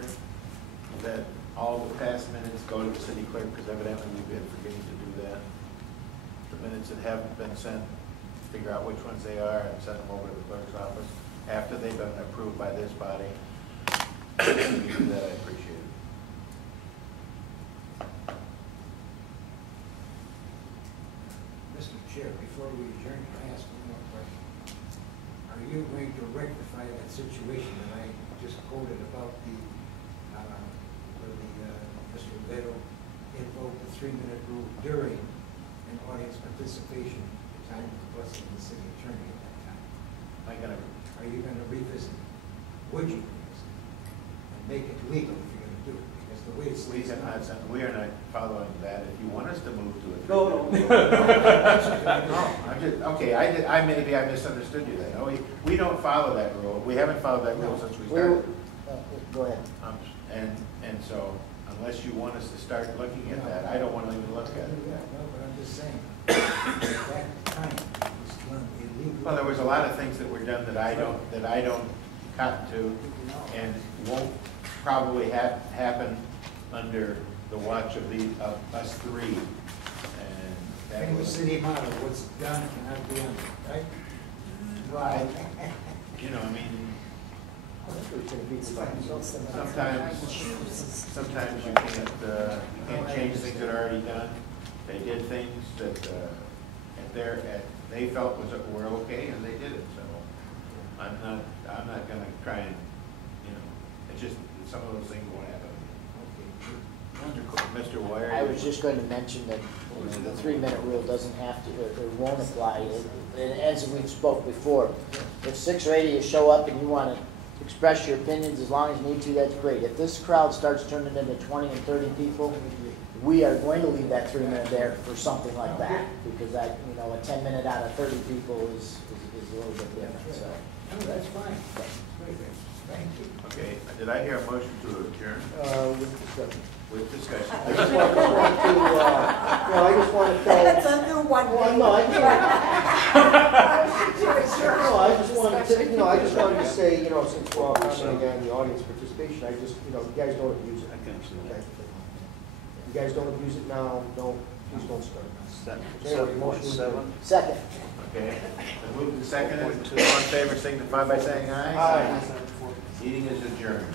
that all the past minutes go to the city clerk, because evidently we've been forgetting to do that. The minutes that haven't been sent, figure out which ones they are and send them over to the clerk's office after they've been approved by this body. If you do that, I appreciate it. Mr. Chair, before we adjourn, can I ask one more question? Are you going to rectify that situation that I just quoted about the, where Mr. Beto invoked the 3-minute rule during an audience participation at the time of the blessing of the city attorney at that time? Are you going to revisit it? Would you revisit it? And make it legal if you're going to do it? Because the way it's We are not following that. If you want us to move to it. No. I'm just, okay, maybe I misunderstood you then. No, we don't follow that rule. We haven't followed that rule since we started. Go ahead. And so, unless you want us to start looking at that, I don't want to even look at it. No, but I'm just saying, at that time, it was done illegally. Well, there was a lot of things that were done that I don't cotton to, and won't probably happen under the watch of us three. And that Famous was, city motto, what's done cannot be undone, right? I mean, sometimes you can't change things that are already done. They did things that they felt were okay, and they did it. So I'm not going to try and it's just some of those things won't happen. Mr. Wire. I was just going to mention that the 3-minute rule doesn't have to, or won't apply. And as we spoke before, if 6 or 8 of you show up and you want to express your opinions as long as you need to, that's great. If this crowd starts turning into 20 and 30 people, we are going to leave that 3-minute there for something like that, because a 10-minute out of 30 people is a little bit different. So. No, that's fine. Thank you. Okay, did I hear a motion to adjourn? With discussion. I just want to tell. That's a new one. Well, no, I just No, I just wanted to, I just wanted to say, since we're all commenting on the audience participation, I just, you guys don't abuse it. Okay? You guys don't abuse it now, please don't start. Anyway, motion to adjourn. Second. Okay, the move to second, all in favor signify by saying aye. Aye. Meeting is adjourned.